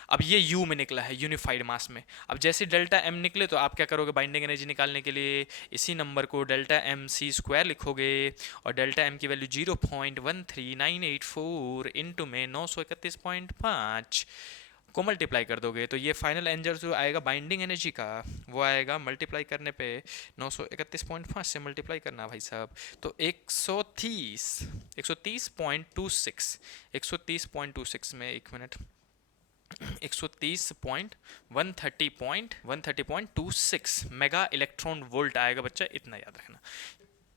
अब ये यू में निकला है, यूनिफाइड मास में। अब जैसे डेल्टा एम निकले तो आप क्या करोगे, बाइंडिंग एनर्जी निकालने के लिए इसी नंबर को डेल्टा एम सी स्क्वायर लिखोगे, और डेल्टा एम की वैल्यू 0.13984 इंटू में 931.5 को मल्टीप्लाई कर दोगे, तो ये फाइनल आंसर जो आएगा बाइंडिंग एनर्जी का, वो आएगा मल्टीप्लाई करने पे 931.5 से मल्टीप्लाई करना भाई साहब, तो 130.26 में, एक मिनट, 130.130.26 मेगा इलेक्ट्रॉन वोल्ट आएगा बच्चा, इतना याद रखना।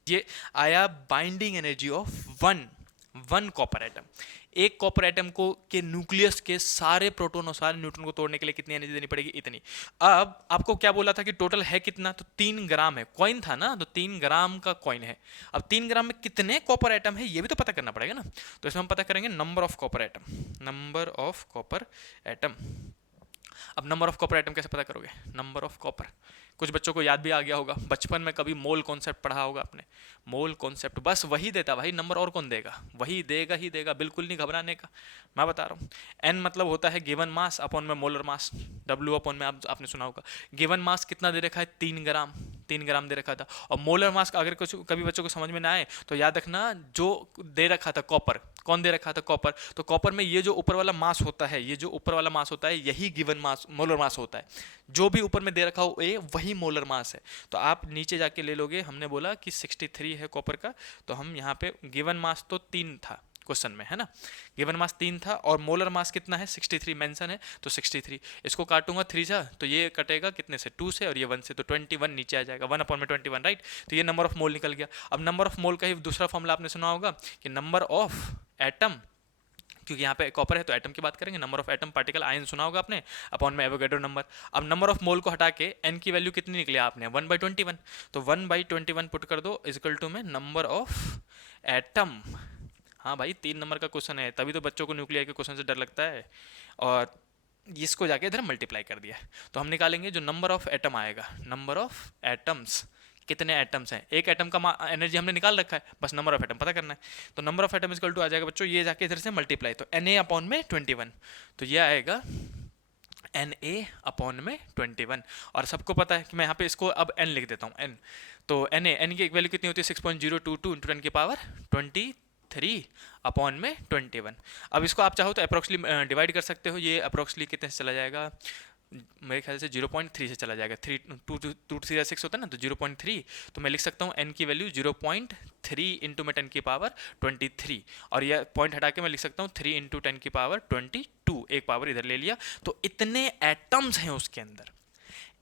ये आया binding energy of one copper atom. एक कॉपर एटम को के न्यूक्लियस के सारे प्रोटॉन और सारे न्यूट्रॉन को तोड़ने के लिए कितनी एनर्जी देनी पड़ेगी, इतनी। अब आपको क्या बोला था कि टोटल है कितना, तो 3 ग्राम है, कॉइन था ना, तो 3 ग्राम का कॉइन है। अब 3 ग्राम में कितने कॉपर एटम है ये भी तो पता करना पड़ेगा ना, तो इसमें हम पता करेंगे number of copper atom, number of copper atom. अब नंबर ऑफ कॉपर एटम कैसे पता करोगे, नंबर ऑफ कॉपर, कुछ बच्चों को याद भी आ गया होगा, बचपन में कभी मोल कॉन्सेप्ट पढ़ा होगा आपने। मोल कॉन्सेप्ट बस वही देता भाई, नंबर और कौन देगा, वही देगा ही देगा, बिल्कुल नहीं घबराने का, मैं बता रहा हूँ। एन मतलब होता है गिवन मास अपॉन में मोलर मास, डब्ल्यू अपॉन में आपने सुना होगा। गिवन मास कितना दे रखा है, 3 ग्राम, 3 ग्राम दे रखा था। और मोलर मास अगर कुछ कभी बच्चों को समझ में ना आए तो याद रखना, जो दे रखा था कॉपर, कौन दे रखा था, कॉपर, तो कॉपर में ये जो ऊपर वाला मास होता है, ये जो ऊपर वाला मास होता है यही गिवन मास मोलर मास होता है। जो भी ऊपर में दे रखा हो ए वही मोलर मास है, तो आप नीचे जाके ले लोगे। हमने बोला कि 63 है कॉपर का, तो हम यहाँ पे गिवन मास तो 3 था क्वेश्चन में, है ना, गिवन मास 3 था, और मोलर मास कितना है 63 मेंशन है, तो 63 इसको काटूंगा 3 से, तो ये कटेगा कितने से, 2 से, और ये 1 से, तो 21 नीचे आ जाएगा, 1 अपॉन में 21, राइट। तो ये नंबर ऑफ मोल निकल गया। अब नंबर ऑफ मोल का ही दूसरा फॉर्मूला आपने सुना होगा कि नंबर ऑफ एटम, क्योंकि यहाँ पे कॉपर है तो एटम की बात करेंगे, number of atom particle ion सुना होगा आपने, अपॉन में एवोगैड्रो नंबर। अब नंबर ऑफ मोल को हटा के एन की वैल्यू कितनी निकली आपने, 1/21, तो 1/21 पुट कर दो इक्वल टू में नंबर ऑफ एटम। हाँ भाई 3 नंबर का क्वेश्चन है, तभी तो बच्चों को न्यूक्लियर के क्वेश्चन से डर लगता है। और इसको जाके इधर मल्टीप्लाई कर दिया, तो हम निकालेंगे जो नंबर ऑफ एटम आएगा, नंबर ऑफ एटम्स, कितने एटम्स हैं, एक एटम का एनर्जी हमने निकाल रखा है, बस नंबर ऑफ एटम पता करना है। तो number of atom equal to आ जाएगा बच्चों, ये जाके इधर से मल्टीप्लाई, तो Na अपॉन में 21, तो ये आएगा Na अपॉन में 21। और सबको पता है कि मैं यहाँ पे इसको अब n लिख देता हूँ, n, तो n की एक वैल्यू कितनी होती है 6.022 इंटू 10 की पावर 23 अपॉन में 21। अब इसको आप चाहो तो अप्रोक्सली डिवाइड कर सकते हो, ये अप्रोक्सली कितने से चला जाएगा, मेरे ख्याल से 0.3 से चला जाएगा, 2 3 6 होता है ना, तो 0.3, तो मैं लिख सकता हूँ n की वैल्यू 0.3 इंटू में 10 की पावर 23, और यह पॉइंट हटा के मैं लिख सकता हूँ 3 इंटू 10 की पावर 22, एक पावर इधर ले लिया। तो इतने एटम्स हैं उसके अंदर,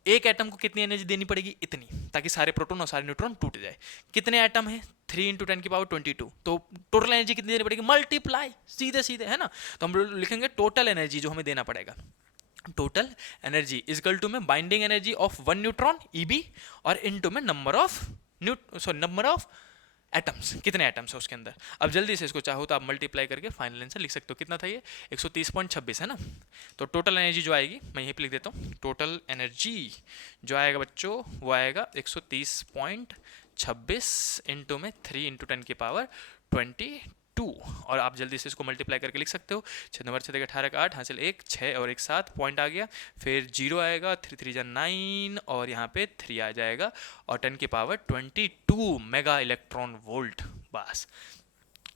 एक एटम को कितनी एनर्जी देनी पड़ेगी, इतनी, ताकि सारे प्रोटॉन और सारे न्यूट्रॉन टूट जाए। कितने एटम है, 3 × 10⁻22, तो टोटल एनर्जी कितनी देनी पड़ेगी, मल्टीप्लाई, सीधे सीधे, है ना। तो हम लोग लिखेंगे टोटल एनर्जी जो हमें देना पड़ेगा, total energy is equal to में binding energy of one neutron EB और इनटू में नंबर ऑफ एटम्स, कितने एटम्स है उसके अंदर। अब जल्दी से इसको चाहो तो आप मल्टीप्लाई करके फाइनल आंसर लिख सकते हो। कितना था ये, 130.26 है ना। तो टोटल एनर्जी जो आएगी, मैं यहीं पे लिख देता हूँ, टोटल एनर्जी जो आएगा बच्चों वो आएगा 130.26 इंटू में 3 × 10⁻22, और आप जल्दी से इसको मल्टीप्लाई करके लिख सकते हो। 6 नंबर 6 18 का 8 हासिल 1 6 और 1 7 पॉइंट आ गया, फिर 0 आएगा, 3 3 जा 9 और यहाँ पे 3 आ जाएगा, और 10⁻22 मेगा इलेक्ट्रॉन वोल्ट। बस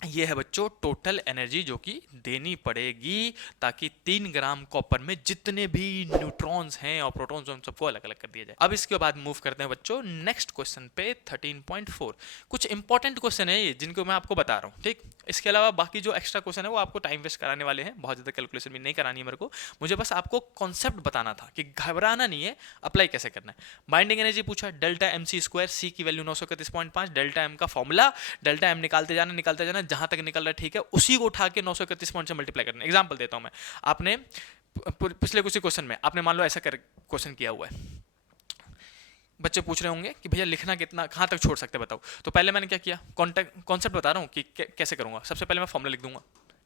ये है बच्चों टोटल एनर्जी जो कि देनी पड़ेगी, ताकि 3 ग्राम कॉपर में जितने भी न्यूट्रॉन्स हैं और प्रोटॉन्स हैं उन सबको अलग अलग कर दिया जाए। अब इसके बाद मूव करते हैं बच्चों नेक्स्ट क्वेश्चन पे 13.4। कुछ इंपॉर्टेंट क्वेश्चन है ये जिनको मैं आपको बता रहा हूँ, ठीक। इसके अलावा बाकी जो एक्स्ट्रा क्वेश्चन है वो आपको टाइम वेस्ट कराने वाले हैं, बहुत ज़्यादा कैलकुलेशन भी नहीं करानी है मेरे को, मुझे बस आपको कॉन्सेप्ट बताना था कि घबराना नहीं है, अप्लाई कैसे करना है। बाइंडिंग एनर्जी पूछा, Δmc², C की वैल्यू 931.5, Δm का फॉर्मूला, Δm निकालते जाना जहां तक निकल रहा है, ठीक है, उसी को उठा के 931 पॉइंट से मल्टीप्लाई करना। एग्जांपल देता हूं मैं, आपने पिछले कुछ क्वेश्चन में आपने मान लो ऐसा कर क्वेश्चन किया हुआ है, बच्चे पूछ रहे होंगे कि भैया लिखना कितना कहाँ तक छोड़ सकते हैं बताओ। तो पहले मैंने क्या किया, कॉन्सेप्ट बता रहा हूँ कि कैसे करूँगा। सबसे पहले मैं फॉर्मूला लिख दूंगा,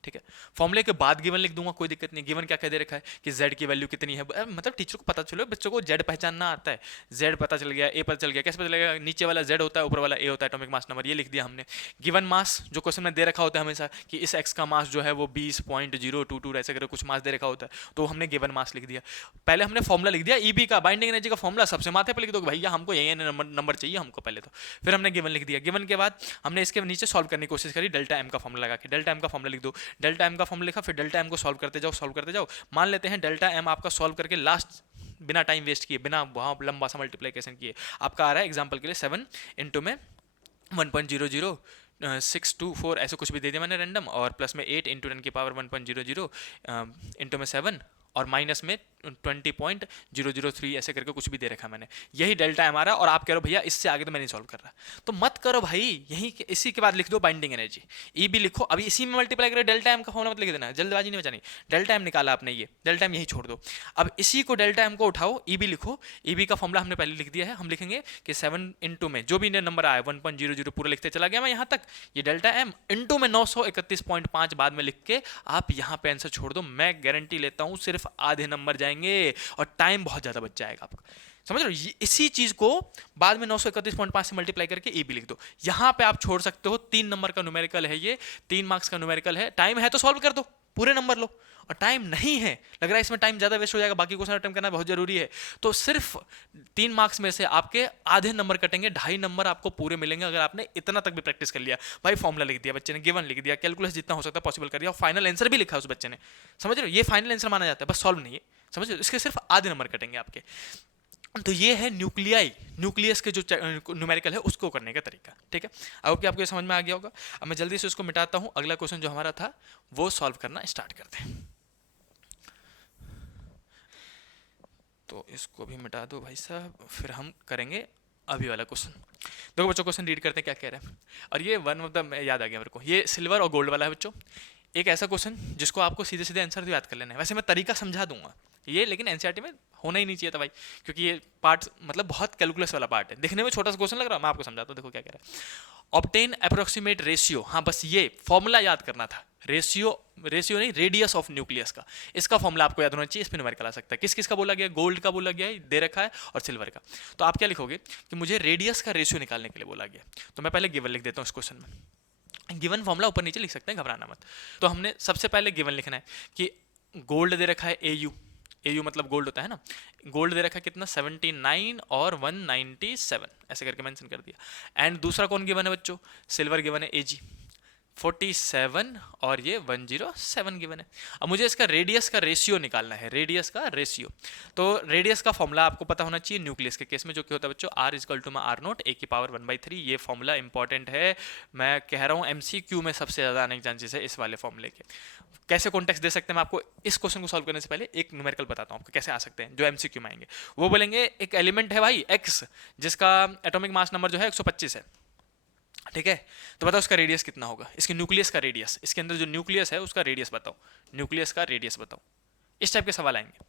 ठीक है, फॉर्मूले के बाद गिवन लिख दूंगा, कोई दिक्कत नहीं। गिवन क्या कह दे रखा है कि z की वैल्यू कितनी है, मतलब टीचर को पता चलो, बच्चों को z पहचानना आता है, z पता चल गया, a पता चल गया, कैसे पता चलेगा, नीचे वाला z होता है, ऊपर वाला a होता है, एटॉमिक मास नंबर, ये लिख दिया हमने। गिवन मास जो क्वेश्चन में दे रखा होता है हमेशा कि इस x का मास जो है वो 20.022 ऐसे करके कुछ मास दे रखा होता है, तो हमने गिवन मास लिख दिया। पहले हमने फॉर्मूला लिख दिया EB का, बाइंडिंग एनर्जी का फॉर्मूला सबसे माथे पर लिख दो भैया हमको यही नंबर चाहिए हमको पहले तो। फिर हमने गिवन लिख दिया, गिवन के बाद हमने इसके नीचे सॉल्व करने की कोशिश करी, Δm का फॉर्मूला लगा के, Δm का फॉर्मूला लिख दो, Δm का फॉर्मूला फिर Δm को सॉल्व करते जाओ। मान लेते हैं Δm आपका सॉल्व करके लास्ट बिना टाइम वेस्ट किए, बिना वहाँ लंबा सा मल्टीप्लिकेशन किए आपका आ रहा है एग्जांपल के लिए 7 इंटू में 1.00624 ऐसे कुछ भी दे दिया मैंने रैंडम, और प्लस में 8 इंटू 10⁻1.00 इंटू में 7 और माइनस में 20.003 ऐसे करके कुछ भी दे रखा मैंने, यही Δm आ रहा है। और आप कह रहे हो भैया इससे आगे तो मैं नहीं सॉल्व कर रहा, तो मत करो भाई, यही इसी के बाद लिख दो बाइंडिंग एनर्जी EB लिखो, अभी इसी में मल्टीप्लाई करो, Δm का फॉर्मूला मत लिख देना, जल्दबाजी नहीं बचानी। Δm निकाला आपने, ये Δm यही छोड़ दो, अब इसी को Δm को उठाओ, EB लिखो, EB का फॉर्मूला हमने पहले लिख दिया है, हम लिखेंगे कि 7 इंटू में जो भी नंबर आया 1.00 पूरा लिखते चला गया मैं यहाँ तक, ये Δm इंटू में 931.5 बाद में लिख के आप यहाँ पे आंसर छोड़ दो, मैं गारंटी लेता हूँ सिर्फ आधे नंबर जाएंगे और टाइम बहुत ज्यादा बच जाएगा आपका, समझ रहे हो। इसी चीज को बाद में 931.5 से मल्टीप्लाई करके EB लिख दो, यहां पे आप छोड़ सकते हो। 3 नंबर का न्यूमेरिकल है, ये 3 मार्क्स का न्यूमेरिकल है, टाइम है तो सॉल्व कर दो, पूरे नंबर लो, और टाइम नहीं है, लग रहा है इसमें टाइम ज्यादा वेस्ट हो जाएगा, बाकी क्वेश्चन अटेम्प्ट करना बहुत जरूरी है, तो सिर्फ 3 मार्क्स में से आपके आधे नंबर कटेंगे, 2.5 नंबर आपको पूरे मिलेंगे अगर आपने इतना तक भी प्रैक्टिस कर लिया। भाई फॉर्मूला लिख दिया बच्चे ने, गिवन लिख दिया, कैलकुलस जितना हो सकता है पॉसिबल कर दिया, और फाइनल आंसर भी लिखा उस बच्चे ने, समझ रहे हो, ये फाइनल आंसर माना जाता है, बस सॉल्व नहीं है, समझ रहे हो, इसके सिर्फ आधे नंबर कटेंगे आपके। तो ये है न्यूक्लियस के जो न्यूमेरिकल है उसको करने का तरीका, ठीक है। अब कि आपको ये समझ में आ गया होगा। अब मैं जल्दी से उसको मिटाता हूं, अगला क्वेश्चन जो हमारा था वो सॉल्व करना स्टार्ट करते हैं। तो इसको भी मिटा दो भाई साहब, फिर हम करेंगे अभी वाला क्वेश्चन। देखो बच्चों क्वेश्चन रीड करते हैं क्या कह रहे हैं, और ये वन ऑफ द याद आ गया मेरे को, ये सिल्वर और गोल्ड वाला है बच्चों। एक ऐसा क्वेश्चन जिसको आपको सीधे सीधे आंसर तो याद कर लेना है, वैसे मैं तरीका समझा दूंगा ये, लेकिन एनसीईआरटी में होना ही नहीं चाहिए था भाई, क्योंकि ये पार्ट मतलब बहुत कैलकुलस वाला पार्ट है, दिखने में छोटा सा क्वेश्चन लग रहा है, मैं आपको समझाता हूँ। देखो क्या कह रहा है, ऑब्टेन अप्रोक्सीमेट रेशियो, हाँ बस ये फॉर्मूला याद करना था, रेशियो नहीं, रेडियस ऑफ न्यूक्लियस का, इसका फॉर्मूला आपको याद होना चाहिए, इस पे न्यूमेरिकल आ सकता है। किस किस का बोला गया, गोल्ड का बोला गया है, दे रखा है, और सिल्वर का। तो आप क्या लिखोगे कि मुझे रेडियस का रेशियो निकालने के लिए बोला गया, तो मैं पहले गिवन लिख देता हूँ इस क्वेश्चन में, गिवन फॉर्मूला ऊपर नीचे लिख सकते हैं, घबराना मत। तो हमने सबसे पहले गिवन लिखना है कि गोल्ड दे रखा है AU मतलब गोल्ड होता है ना, गोल्ड दे रखा है कितना 79 और 197 ऐसे करके मेंशन कर दिया। एंड दूसरा कौन गिवन है बच्चों, सिल्वर गिवन है AG। 47 और ये 107 गिवन है। अब मुझे इसका रेडियस का रेशियो निकालना है, रेडियस का रेशियो। तो रेडियस का फॉर्मूला आपको पता होना चाहिए न्यूक्लियस के केस में, जो कि होता है बच्चों R is equal to R naught A की पावर 1/3। ये फॉर्मूला इंपॉर्टेंट है, मैं कह रहा हूँ एमसीक्यू में सबसे ज़्यादा आने के चांसेस है इस वाले फॉर्मूले के। कैसे कॉन्टेक्स्ट दे सकते हैं, मैं आपको इस क्वेश्चन को सॉल्व करने से पहले एक न्यूमेरिकल बताता हूँ आपको कैसे आ सकते हैं जो एमसीक्यू में आएंगे। वो बोलेंगे एक एलिमेंट है भाई एक्स, जिसका एटॉमिक मास नंबर जो है 125 है, ठीक है। तो बताओ उसका रेडियस कितना होगा, इसके न्यूक्लियस का रेडियस, इसके अंदर जो न्यूक्लियस है उसका रेडियस बताओ, न्यूक्लियस का रेडियस बताओ। इस टाइप के सवाल आएंगे।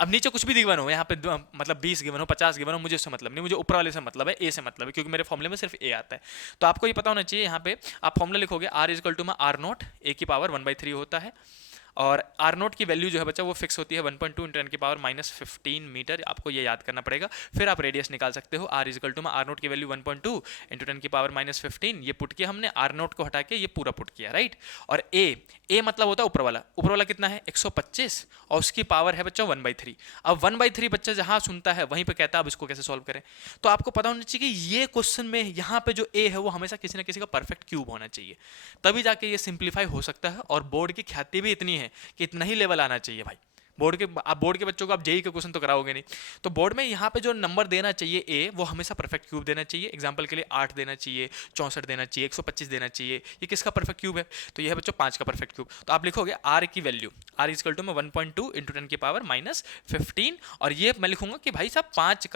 अब नीचे कुछ भी गिवन हो, यहाँ पे मतलब 20 गिवन हो, 50 गिवन हो, मुझे उससे मतलब नहीं, मुझे ऊपर वाले से मतलब है, ए से मतलब है, क्योंकि मेरे फॉर्मूले में सिर्फ ए आता है। तो आपको ये पता होना चाहिए, यहाँ पे आप फॉर्मूला लिखोगे R is equal to R naught A की पावर 1/3 होता है, और आर नोट की वैल्यू जो है बच्चा वो फिक्स होती है 1.2 इंटू 10 की पावर -15 मीटर, आपको ये याद करना पड़ेगा। फिर आप रेडियस निकाल सकते हो, R is equal to R naught की वैल्यू 1.2 इंटू 10 की पावर -15, ये पुट किया हमने, आर नोट को हटा के ये पूरा पुट किया, राइट। और ए मतलब होता है ऊपर वाला, ऊपर वाला कितना है 125, और उसकी पावर है बच्चा 1/3। अब 1/3 बच्चा जहां सुनता है वहीं पे कहता है अब इसको कैसे सॉल्व करें। तो आपको पता होना चाहिए कि ये क्वेश्चन में यहाँ पे जो ए है वो हमेशा किसी ना किसी का परफेक्ट क्यूब होना चाहिए, तभी जाके ये सिंप्लीफाई हो सकता है। और बोर्ड की ख्याति भी इतनी है कि इतना ही लेवल आना चाहिए भाई। बोर्ड के बच्चों को आप जेई के क्वेश्चन तो कराओगे नहीं, तो बोर्ड में यहाँ पे जो नंबर देना चाहिए ए, वो हमेशा परफेक्ट क्यूब देना चाहिए। एग्जांपल के लिए 8 देना चाहिए, 64 देना चाहिए, 125 देना चाहिए। ये किसका परफेक्ट क्यूब है, तो ये है बच्चों 5 का परफेक्ट क्यूब। तो आप लिखोगे आर की वैल्यू, आर इजकल टू में 1.2 इंटू 10 की पावर -15, और ये मैं लिखूंगा कि भाई साहब 5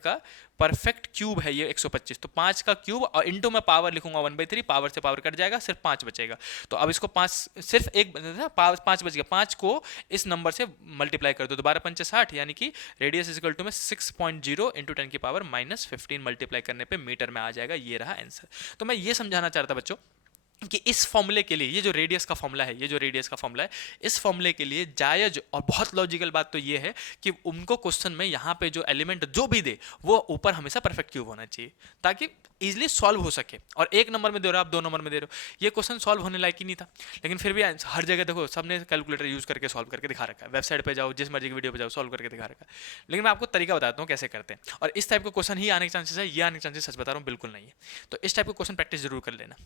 का परफेक्ट क्यूब है ये 125, तो 5 का क्यूब, और इंटू में पावर लिखूंगा 1/3, पावर से पावर कट जाएगा, सिर्फ 5 बचेगा। तो अब इसको 5, सिर्फ एक 5 बच गया, 5 को इस नंबर से मल्टीप्लाई कर दो, तो 12 पंचे 60, यानी कि रेडियस इक्वल टू में 6.0 इंटू 10 की पावर -15 मल्टीप्लाई करने पे मीटर में आ जाएगा। ये रहा आंसर। तो मैं ये समझाना चाहता बच्चों कि इस फॉर्मूले के लिए, ये जो रेडियस का फॉर्मूला है, इस फॉर्मूले के लिए जायज और बहुत लॉजिकल बात तो ये है कि उनको क्वेश्चन में यहाँ पे जो एलिमेंट जो भी दे वो ऊपर हमेशा परफेक्ट क्यूब होना चाहिए, ताकि इजीली सॉल्व हो सके। और 1 नंबर में दे रहे हो आप, 2 नंबर में दे रहे हो, ये क्वेश्चन सॉल्व होने लायक ही नहीं था। लेकिन फिर भी हर जगह देखो सबने कैलकुलेटर यूज करके सॉल्व करके दिखा रखा है, वेबसाइट पे जाओ, जिस मर्जी की वीडियो पे जाओ, सॉल्व करके दिखा रखा है। लेकिन मैं आपको तरीका बताता हूँ कैसे करते हैं, और इस टाइप का क्वेश्चन ही आने के चांसेस है, ये आने के चांसेस सच बता रहा हूँ बिल्कुल नहीं है। तो इस टाइप का क्वेश्चन प्रैक्टिस जरूर कर लेना।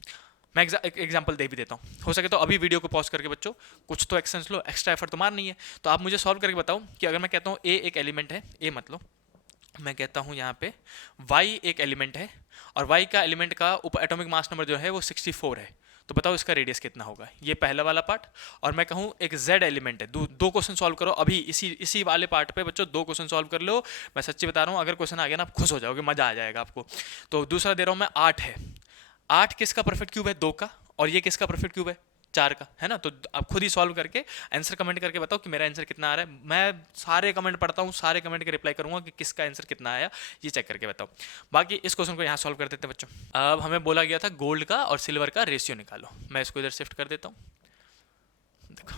मैं एग्जाम्पल दे भी देता हूँ, हो सके तो अभी वीडियो को पॉज करके बच्चों कुछ तो एक्शंस लो, एक्स्ट्रा एफर्ट तो मारनी है। तो आप मुझे सॉल्व करके बताओ कि अगर मैं कहता हूँ ए एक एलिमेंट है, ए मतलब मैं कहता हूँ यहाँ पे वाई एक एलिमेंट है, और वाई का एलिमेंट का एटॉमिक मास नंबर जो है वो 64 है, तो बताओ इसका रेडियस कितना होगा। ये पहला वाला पार्ट। और मैं कहूँ एक जेड एलिमेंट है, दो क्वेश्चन सॉल्व करो अभी इसी वाले पार्ट पे बच्चों, 2 क्वेश्चन सॉल्व कर लो। मैं सच्ची बता रहा हूँ, अगर क्वेश्चन आ गया ना आप खुश हो जाओगे, मजा आ जाएगा आपको। तो दूसरा दे रहा हूँ मैं 8 है, 8 किसका परफेक्ट क्यूब है, 2 का, और ये किसका परफेक्ट क्यूब है, 4 का, है ना। तो आप खुद ही सॉल्व करके आंसर कमेंट करके बताओ कि मेरा आंसर कितना आ रहा है। मैं सारे कमेंट पढ़ता हूँ, सारे कमेंट के रिप्लाई करूंगा कि किसका आंसर कितना आया, ये चेक करके बताओ। बाकी इस क्वेश्चन को यहाँ सॉल्व कर देते हैं बच्चों। अब हमें बोला गया था गोल्ड का और सिल्वर का रेशियो निकालो, मैं इसको इधर शिफ्ट कर देता हूँ। देखो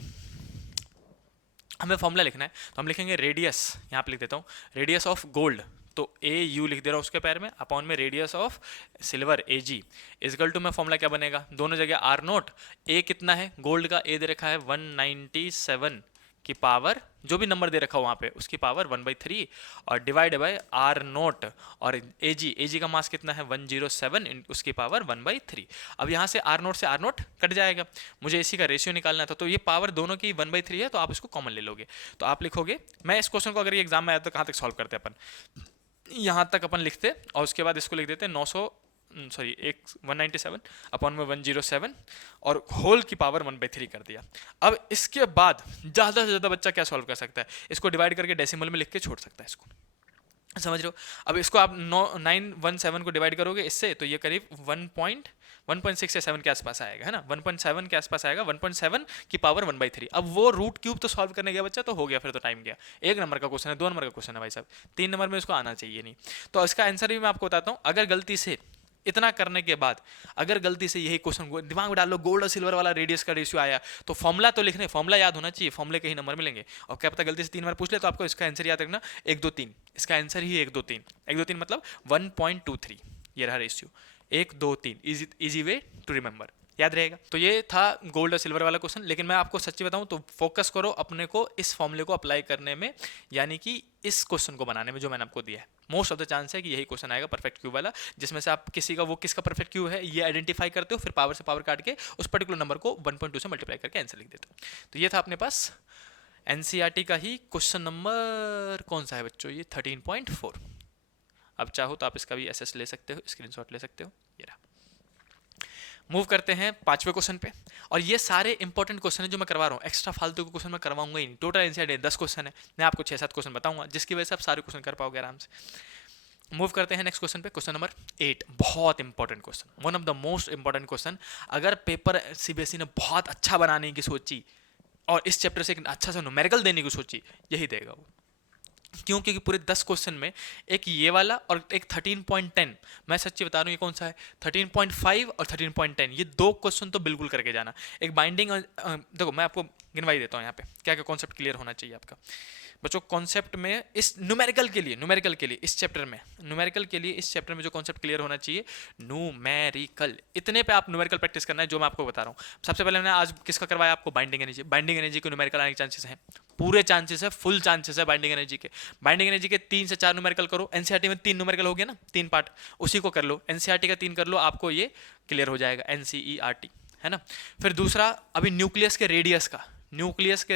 हमें फॉर्मूला लिखना है, तो हम लिखेंगे रेडियस, यहाँ पे लिख देता हूँ रेडियस ऑफ गोल्ड, तो ए यू लिख दे रहा हूँ उसके पैर में, अपॉन में radius of silver A G equal to में फॉर्मूला क्या बनेगा, दोनों जगह आर नोट, ए कितना है गोल्ड का, ए दे रखा है 197 की पावर, जो भी नंबर दे रखा हो वहाँ पे उसकी पावर 1/3, और डिवाइड बाय आर नोट, और ए जी का मास कितना है 107, उसकी पावर 1/3। अब यहाँ से आर नोट कट जाएगा, मुझे इसी का रेशियो निकालना था, तो ये पावर दोनों की 1/3 है, तो आप इसको कॉमन ले लोगे। तो आप लिखोगे, मैं इस क्वेश्चन को अगर ये एग्जाम में आया तो कहाँ तक सॉल्व करते अपन, यहाँ तक अपन लिखते, और उसके बाद इसको लिख देते 197 अपॉन में 107, और होल की पावर 1/3 कर दिया। अब इसके बाद ज़्यादा से ज़्यादा बच्चा क्या सॉल्व कर सकता है, इसको डिवाइड करके डेसिमल में लिख के छोड़ सकता है, इसको समझ रहे हो। अब इसको आप 917 को डिवाइड करोगे इससे, तो ये करीब 1.6 या 7 के आसपास आएगा, है ना, 1.7 के आसपास आएगा, 1.7 की पावर 1/3। अब वो रूट क्यूब तो सॉल्व करने गया बच्चा, तो हो गया, फिर तो टाइम गया। 1 नंबर का क्वेश्चन है, 2 नंबर का क्वेश्चन है भाई साहब, 3 नंबर में इसको आना चाहिए नहीं। तो इसका आंसर भी मैं आपको बताता हूँ। अगर गलती से इतना करने के बाद अगर गलती से यही क्वेश्चन दिमाग में डाल लो, गोल्ड और सिल्वर वाला रेडियस का रेशियो आया, तो फॉर्मूला तो लिखने, फॉर्मूला याद होना चाहिए, फॉर्मूले के ही नंबर मिलेंगे। और क्या पता गलती से 3 बार पूछ ले, तो आपको इसका आंसर याद रखना 1 2 3, इसका आंसर ही 1 2 3, 1 2 3 मतलब 1.23, ये रहा ratio 1 2 3, easy way to remember. याद रहेगा। तो ये था गोल्ड और सिल्वर वाला क्वेश्चन, लेकिन मैं आपको सच्ची बताऊं तो फोकस करो अपने को इस फॉर्मूले को अप्लाई करने में, यानी कि इस क्वेश्चन को बनाने में जो मैंने आपको दिया है। मोस्ट ऑफ द चांस है कि यही क्वेश्चन आएगा परफेक्ट क्यूब वाला, जिसमें से आप किसी का वो किसका परफेक्ट क्यूब है ये आइडेंटिफाई करते हो, फिर पावर से पावर काट के उस पर्टिकुलर नंबर को 1.2 से मल्टीप्लाई करके आंसर लिख देते हो। तो ये था अपने पास एनसीईआरटी का ही क्वेश्चन नंबर कौन सा है बच्चों, ये 13.4। अब चाहो तो आप इसका भी एसएस ले सकते हो, स्क्रीनशॉट ले सकते हो। ये रहा। मूव करते हैं 5वें क्वेश्चन पे, और ये सारे इंपॉर्टेंट क्वेश्चन है जो मैं करवा रहा हूँ, एक्स्ट्रा फालतू के क्वेश्चन मैं करवाऊंगा ही नहीं। टोटल एनसीईआरटी 10 क्वेश्चन है, मैं आपको 6-7 क्वेश्चन बताऊंगा, जिसकी वजह से आप सारे क्वेश्चन कर पाओगे आराम से। मूव करते हैं नेक्स्ट क्वेश्चन पे, क्वेश्चन नंबर 8। बहुत important question, one of the most important question. अगर पेपर सीबीएसई ने बहुत अच्छा बनाने की सोची और इस चैप्टर से एक अच्छा सा न्यूमेरिकल देने की सोची, यही देगा वो। क्यों? क्योंकि पूरे 10 क्वेश्चन में एक ये वाला और एक 13.10, मैं सच्ची बता रहा हूँ ये कौन सा है, 13.5 और 13.10, ये 2 क्वेश्चन तो बिल्कुल करके जाना। एक बाइंडिंग, देखो मैं आपको गिनवाई देता हूँ यहाँ पे क्या क्या कॉन्सेप्ट क्लियर होना चाहिए आपका बच्चों। कॉन्सेप्ट में इस न्यूमेरिकल के लिए इस चैप्टर में जो कॉन्सेप्ट क्लियर होना चाहिए, न्यूमेरिकल, इतने पे आप न्यूमेरिकल प्रैक्टिस करना है जो मैं आपको बता रहा हूँ। सबसे पहले मैंने आज किसका करवाया आपको, बाइंडिंग एनर्जी। बाइंडिंग एनर्जी को न्यूमेरिकल आने के चांसेस हैं, पूरे चांसेस है, फुल चांसेस है बाइंडिंग एनर्जी के। बाइंडिंग एनर्जी के 3 से 4 न्यूमेरिकल करो, एनसीईआरटी में 3 न्यूमेरिकल हो गया ना, 3 पार्ट, उसी को कर लो। एनसीईआरटी का 3 कर लो, आपको ये क्लियर हो जाएगा, एनसीईआरटी, है ना। फिर दूसरा, अभी न्यूक्लियस के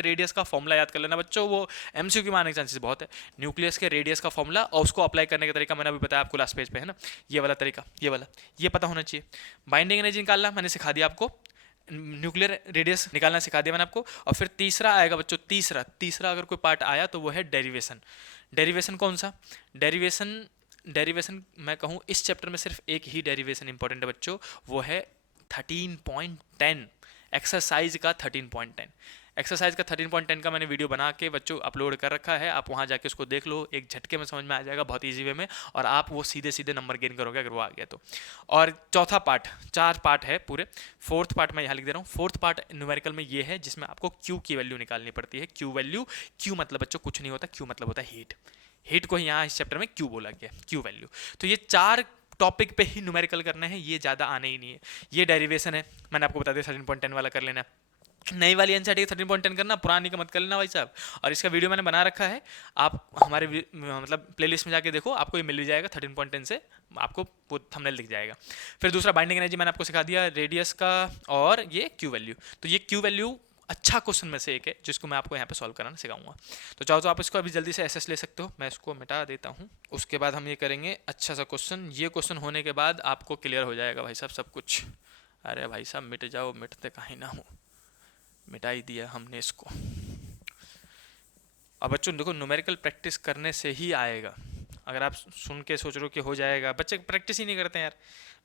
रेडियस का फॉर्मूला याद कर लेना बच्चों, वो एमसीक्यू में आने के चांसेस बहुत है। न्यूक्लियस के रेडियस का फॉर्मूला और उसको अप्लाई करने का तरीका मैंने अभी बताया आपको लास्ट पेज पे, है ना। ये वाला तरीका, ये पता होना चाहिए। बाइंडिंग एनर्जी निकालना मैंने सिखा दिया आपको, न्यूक्लियर रेडियस निकालना सिखा दिया मैंने आपको। और फिर तीसरा आएगा बच्चों, तीसरा अगर कोई पार्ट आया तो वो है डेरिवेशन कौन सा, डेरिवेशन मैं कहूँ इस चैप्टर में सिर्फ एक ही डेरिवेशन इंपॉर्टेंट है बच्चों, वो है 13.10, एक्सरसाइज का 13.10। एक्सरसाइज का 13.10 का मैंने वीडियो बना के बच्चों अपलोड कर रखा है, आप वहाँ जाके उसको देख लो, एक झटके में समझ में आ जाएगा, बहुत इजी वे में, और आप वो सीधे सीधे नंबर गेन करोगे अगर वो आ गया तो। और चौथा पार्ट, 4 पार्ट है पूरे, 4th पार्ट मैं यहाँ लिख दे रहा हूँ। 4th पार्ट न्यूमेरिकल में ये है जिसमें आपको क्यू की वैल्यू निकालनी पड़ती है। क्यू मतलब बच्चों कुछ नहीं होता, क्यू मतलब होता है हीट को यहाँ इस चैप्टर में क्यू बोला गया, क्यू वैल्यू। तो ये 4 टॉपिक पे ही न्यूमेरिकल करना है, ये ज़्यादा आने ही नहीं है। ये डेरिवेशन है, मैंने आपको बता दिया, 13.10 वाला कर लेना। नई वाली एनसीईआरटी 13.10 करना, पुरानी का मत कर लेना भाई साहब। और इसका वीडियो मैंने बना रखा है, आप हमारे मतलब प्लेलिस्ट में जाके देखो, आपको ये मिल जाएगा 13.10 से, आपको वो थंबनेल दिख जाएगा। फिर दूसरा बाइंडिंग एनर्जी मैंने आपको सिखा दिया, रेडियस का, और ये क्यू वैल्यू। तो ये क्यू वैल्यू अच्छा क्वेश्चन में से एक है जिसको मैं आपको यहाँ पे सॉल्व कराना सिखाऊंगा। तो चाहो तो आप इसको अभी जल्दी से एसएस ले सकते हो, मैं इसको मिटा देता हूँ। उसके बाद हम ये करेंगे अच्छा सा क्वेश्चन, ये क्वेश्चन होने के बाद आपको क्लियर हो जाएगा भाई साहब सब कुछ। अरे भाई साहब मिट जाओ, मिटते कहीं ना हो, मिटा ही दिया हमने इसको। अब बच्चों देखो, न्यूमेरिकल प्रैक्टिस करने से ही आएगा। अगर आप सुन के सोच रहे हो कि हो जाएगा, बच्चे प्रैक्टिस ही नहीं करते हैं यार,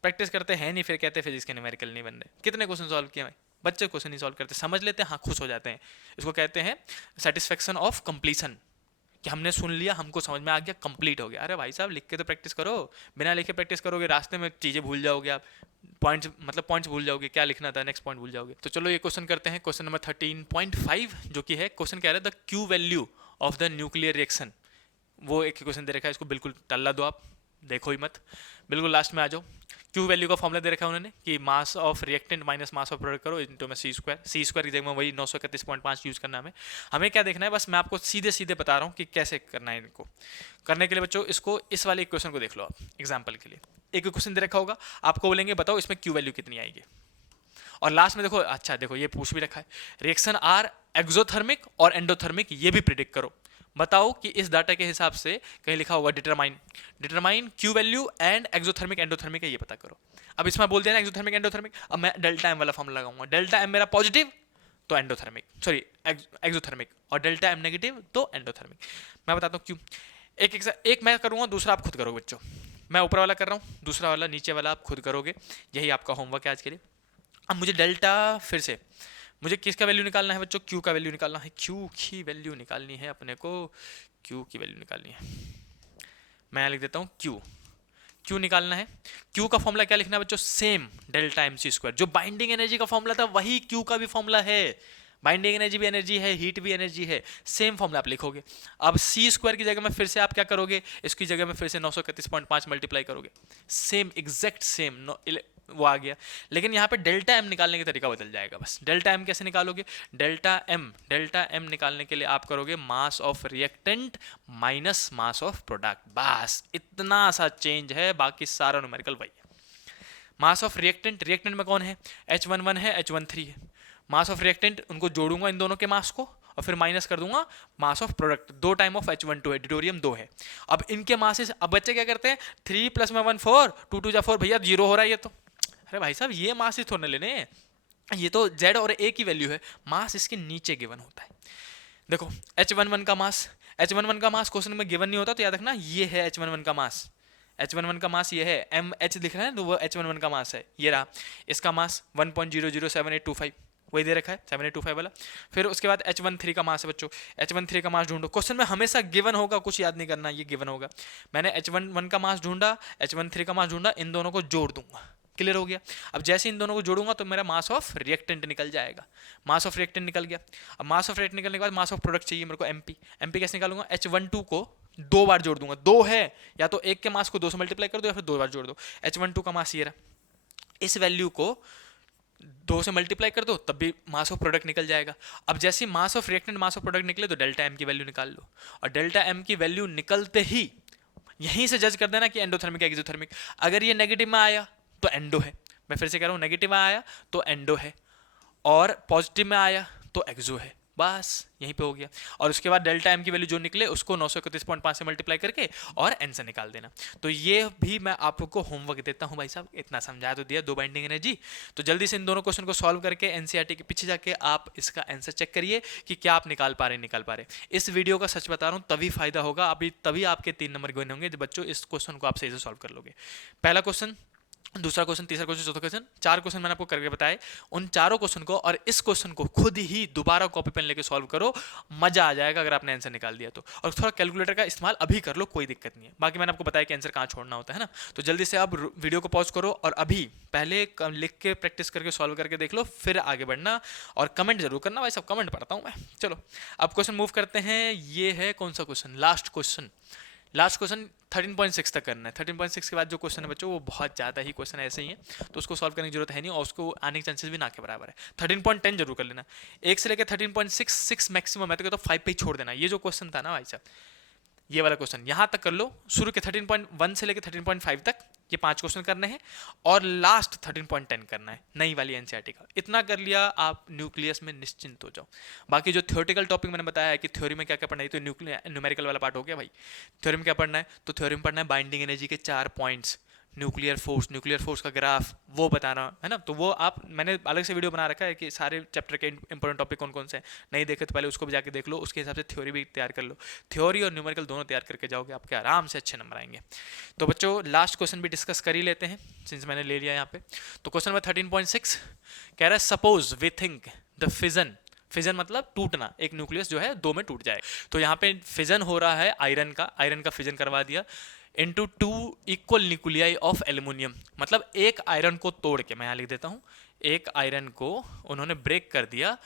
प्रैक्टिस करते हैं नहीं, फिर कहते हैं फिजिक्स के न्यूमेरिकल नहीं बन रहे। कितने क्वेश्चन सॉल्व किए भाई, बच्चे क्वेश्चन नहीं सॉल्व करते, समझ लेते हैं, हाँ खुश हो जाते हैं। इसको कहते हैं सेटिस्फेक्शन ऑफ कंप्लीशन, कि हमने सुन लिया, हमको समझ में आ गया, कंप्लीट हो गया। अरे भाई साहब लिख के तो प्रैक्टिस करो, बिना लिखे प्रैक्टिस करोगे रास्ते में चीज़ें भूल जाओगे आप, पॉइंट्स भूल जाओगे, क्या लिखना था, नेक्स्ट पॉइंट भूल जाओगे। तो चलो ये क्वेश्चन करते हैं, क्वेश्चन नंबर 13.5, जो कि है क्वेश्चन कह रहा है the Q value of the nuclear reaction. वो एक क्वेश्चन दे रखा है, इसको बिल्कुल टल्ला दो आप, देखो ही मत, बिल्कुल लास्ट में आ जाओ। क्यू वैल्यू का फॉर्मूला दे रखा है उन्होंने कि mass of reactant minus mass of product करो इनटू में सी स्क्वायर की जगह में वही 931.5 यूज करना है हमें क्या देखना है, बस मैं आपको सीधे सीधे बता रहा हूँ कि कैसे करना है इनको। करने के लिए बच्चों इसको, इस वाले इक्वेशन को देख लो आप एग्जाम्पल के लिए। एक क्वेश्चन दे रखा होगा, आपको बोलेंगे बताओ इसमें क्यू वैल्यू कितनी आएगी, और लास्ट में देखो, अच्छा देखो ये पूछ भी रखा है, रिएक्शन आर एक्सोथर्मिक और एंडोथर्मिक, ये भी प्रिडिक्ट करो। बताओ कि इस डाटा के हिसाब से कहीं लिखा होगा determine Q value and exothermic endothermic है, ये पता करो। अब इसमें बोल दिया ना एक्सोथर्मिक एंडोथर्मिक, अब मैं डेल्टा एम वाला फॉर्मूला लगाऊंगा, डेल्टा एम मेरा पॉजिटिव तो एक्सोथर्मिक, और डेल्टा एम नेगेटिव तो एंडोथर्मिक। मैं बताता हूँ क्यों। एक मैं करूँगा, दूसरा आप खुद करोगे बच्चों। मैं ऊपर वाला कर रहा हूँ, दूसरा वाला नीचे वाला आप खुद करोगे, यही आपका होमवर्क है आज के लिए। अब मुझे डेल्टा, फिर से मुझे किसका वैल्यू निकालना है बच्चों, क्यू का वैल्यू निकालना है, क्यू की वैल्यू निकालनी है अपने को, क्यू की वैल्यू निकालनी है। मैं यहाँ लिख देता हूँ क्यू निकालना है। क्यू का फॉर्मूला क्या लिखना है बच्चों, same delta M C square, जो बाइंडिंग एनर्जी का फॉर्मूला था वही क्यू का भी फॉर्मूला है। बाइंडिंग एनर्जी भी एनर्जी है, हीट भी एनर्जी है, सेम फॉर्मूला आप लिखोगे। अब सी स्क्वायर की जगह में फिर से आप क्या करोगे, इसकी जगह में फिर से 931.5 मल्टीप्लाई करोगे, सेम एग्जैक्ट सेम वो आ गया। लेकिन यहाँ पे डेल्टा एम निकालने का तरीका बदल जाएगा बस। डेल्टा एम कैसे निकालोगे? डेल्टा एम निकालने के लिए आप करोगे mass of reactant minus mass of product, बस इतना सा चेंज है, बाकी सारा न्यूमेरिकल वही है। मास ऑफ रिएक्टेंट, रिएक्टेंट में कौन है? H11 है, H13 है। मास ऑफ रिएक्टेंट, उनको जोड़ूंगा इन दोनों के मास को और फिर माइनस कर दूंगा mass of product. 2 time of H12 है, ड्यूटेरियम 2 है। अब इनके मासेस, अब बच्चे क्या करते हैं, 3 + 1 4, 2 2 4, भैया 0 हो रहा है ये तो। अरे भाई साहब ये मास ही थोड़े लेने हैं, ये तो Z और A की वैल्यू है, मास इसके नीचे गिवन होता है। देखो H11 का मास, H11 का मास क्वेश्चन में गिवन नहीं होता, तो याद रखना ये है H11 का मास। H11 का मास ये है, MH दिख रहा है तो वो H11 का मास है, ये रहा। इसका मास 1.007825 वही दे रखा है, 7825 वाला। फिर उसके बाद H13 का मास है बच्चों, H13 का मास ढूंढो। क्वेश्चन में हमेशा गिवन होगा, कुछ याद नहीं करना, ये गिवन होगा। मैंने H11 का मास ढूंढा, H13 का मास ढूंढा, इन दोनों को जोड़ दूंगा, क्लियर हो गया। अब जैसे इन दोनों को जोड़ूंगा तो मेरा मास ऑफ रिएक्टेंट निकल जाएगा। मास ऑफ रिएक्टेंट निकल गया। अब मास ऑफ रिएक्टेंट निकलने के बाद मास ऑफ प्रोडक्ट चाहिए मेरे को, एमपी कैसे निकालूंगा? H12 को 2 बार जोड़ दूंगा, 2 है, या तो एक के मास को 2 से मल्टीप्लाई कर दो या फिर 2 बार जोड़ दो। H12 का मास ये रहा, इस वैल्यू को 2 से मल्टीप्लाई कर दो, तब भी मास ऑफ प्रोडक्ट निकल जाएगा। अब जैसे mass of reactant mass of product निकले तो डेल्टा एम की वैल्यू निकाल लो, और डेल्टा एम की वैल्यू निकलते ही यहीं से जज कर देना कि एंडोथर्मिक है एक्सोथर्मिक। अगर ये नेगेटिव में आया तो एंडो है, मैं फिर से कह रहा हूँ, नेगेटिव में आया तो एंडो है, और पॉजिटिव में आया तो एक्सो है, बस यहीं पे हो गया। और उसके बाद डेल्टा एम की वैल्यू जो निकले उसको 931.5 से मल्टीप्लाई करके और एन से निकाल देना। तो ये भी मैं आपको होमवर्क देता हूँ भाई साहब, इतना समझा तो दिया, 2 बाइंडिंग एनर्जी। तो जल्दी से इन दोनों क्वेश्चन को सॉल्व करके एनसीईआरटी के पीछे जाके आप इसका आंसर चेक करिए कि क्या आप निकाल पा रहे। इस वीडियो का सच बता रहा हूँ तभी फायदा होगा, अभी तभी आपके 3 नंबर गिवन होंगे जब बच्चों इस क्वेश्चन को आप सही से सॉल्व कर लोगे। पहला क्वेश्चन, दूसरा क्वेश्चन, तीसरा क्वेश्चन, चौथा क्वेश्चन, 4 क्वेश्चन मैंने आपको करके बताए। उन चारों क्वेश्चन को और इस क्वेश्चन को खुद ही दोबारा कॉपी पेन लेके सॉल्व करो, मजा आ जाएगा अगर आपने आंसर निकाल दिया तो। और थोड़ा कैलकुलेटर का इस्तेमाल अभी कर लो, कोई दिक्कत नहीं है। बाकी मैंने आपको बताया कि आंसर कहाँ छोड़ना होता है ना। तो जल्दी से आप वीडियो को पॉज करो और अभी पहले लिख के प्रैक्टिस करके सॉल्व करके देख लो, फिर आगे बढ़ना, और कमेंट जरूर करना भाई, सब कमेंट पढ़ता हूँ मैं। चलो अब क्वेश्चन मूव करते हैं। ये है कौन सा क्वेश्चन? लास्ट क्वेश्चन 13.6 तक करना है। 13.6 के बाद जो क्वेश्चन है बच्चों वो बहुत ज़्यादा ही क्वेश्चन ऐसे ही हैं, तो उसको सॉल्व करने की जरूरत है नहीं, और उसको आने के चांसेस भी ना के बराबर है। 13.10 जरूर कर लेना, 1 से लेकर 13.66 मैक्सिमम है, तो कहता हूँ 5 पे ही छोड़ देना। ये जो क्वेश्चन था ना भाई साहब, ये वाला क्वेश्चन यहाँ तक कर लो, शुरू के 13.1 से लेकर 13.5 तक ये 5 क्वेश्चन करने हैं, और लास्ट 13.10 करना है नई वाली एनसीईआरटी का। इतना कर लिया आप न्यूक्लियस में निश्चिंत हो जाओ। बाकी जो थ्योरेटिकल टॉपिक मैंने बताया है कि थ्योरी में क्या क्या पढ़ना है, तो न्यूमेरिकल वाला पार्ट हो गया भाई। थ्योरी में क्या पढ़ना है? तो थ्योरी में पढ़ना है बाइंडिंग एनर्जी के 4 पॉइंट्स, न्यूक्लियर फोर्स का ग्राफ वो बताना है ना। तो वो आप, मैंने अलग से वीडियो बना रखा है कि सारे चैप्टर के इंपॉर्टेंट टॉपिक कौन कौन से हैं, नहीं देखे तो पहले उसको भी जाके देख लो, उसके हिसाब से थ्योरी भी तैयार कर लो। थ्योरी और न्यूमेरिकल दोनों तैयार करके जाओगे, आपके आराम से अच्छे नंबर आएंगे। तो बच्चों लास्ट क्वेश्चन भी डिस्कस कर ही लेते हैं सिंस मैंने ले लिया यहाँ पे। तो क्वेश्चन नंबर 13.6 कह रहा है suppose we think the fission मतलब टूटना, एक न्यूक्लियस जो है 2 में टूट जाए। तो यहाँ पे फिजन हो रहा है आयरन का फिजन करवा दिया into 2 equal nuclei of aluminium. मतलब एक आयरन को तोड़ के, मैं यहाँ लिख देता हूँ, एक आयरन को उन्होंने ब्रेक कर दिया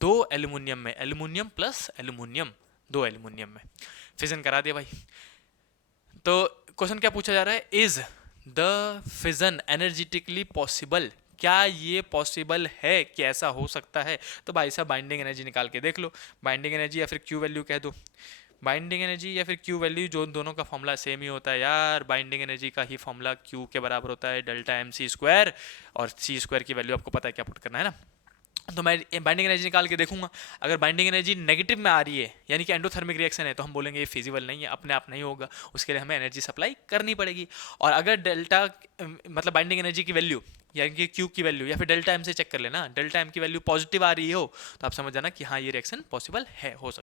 2 एल्यूमिनियम में, एल्यूमिनियम प्लस एल्यूमिनियम, 2 एल्यूमिनियम में फिजन करा दिया भाई। तो क्वेश्चन क्या पूछा जा रहा है? Is the fission energetically possible? क्या ये पॉसिबल है कि ऐसा हो सकता है? तो भाई साहब बाइंडिंग एनर्जी निकाल के देख लो। बाइंडिंग एनर्जी या फिर क्यू वैल्यू कह दो, बाइंडिंग एनर्जी या फिर क्यू वैल्यू, जो दोनों का फॉर्मूला सेम ही होता है यार। बाइंडिंग एनर्जी का ही फॉर्मूला क्यू के बराबर होता है डेल्टा एम सी स्क्वायर, और सी स्क्वायर की वैल्यू आपको पता है क्या पुट करना है ना। तो मैं बाइंडिंग एनर्जी निकाल के देखूंगा, अगर बाइंडिंग एनर्जी नेगेटिव में आ रही है यानी कि एंडोथर्मिक रिएक्शन है, तो हम बोलेंगे ये फिजिबल नहीं है, अपने आप नहीं होगा, उसके लिए हमें एनर्जी सप्लाई करनी पड़ेगी। और अगर डेल्टा मतलब बाइंडिंग एनर्जी की वैल्यू यानी कि क्यू की वैल्यू या फिर डेल्टा एम से चेक कर लेना, डेल्टा एम की वैल्यू पॉजिटिव आ रही हो तो आप समझ जाना कि हाँ ये रिएक्शन पॉसिबल है, हो सकता है।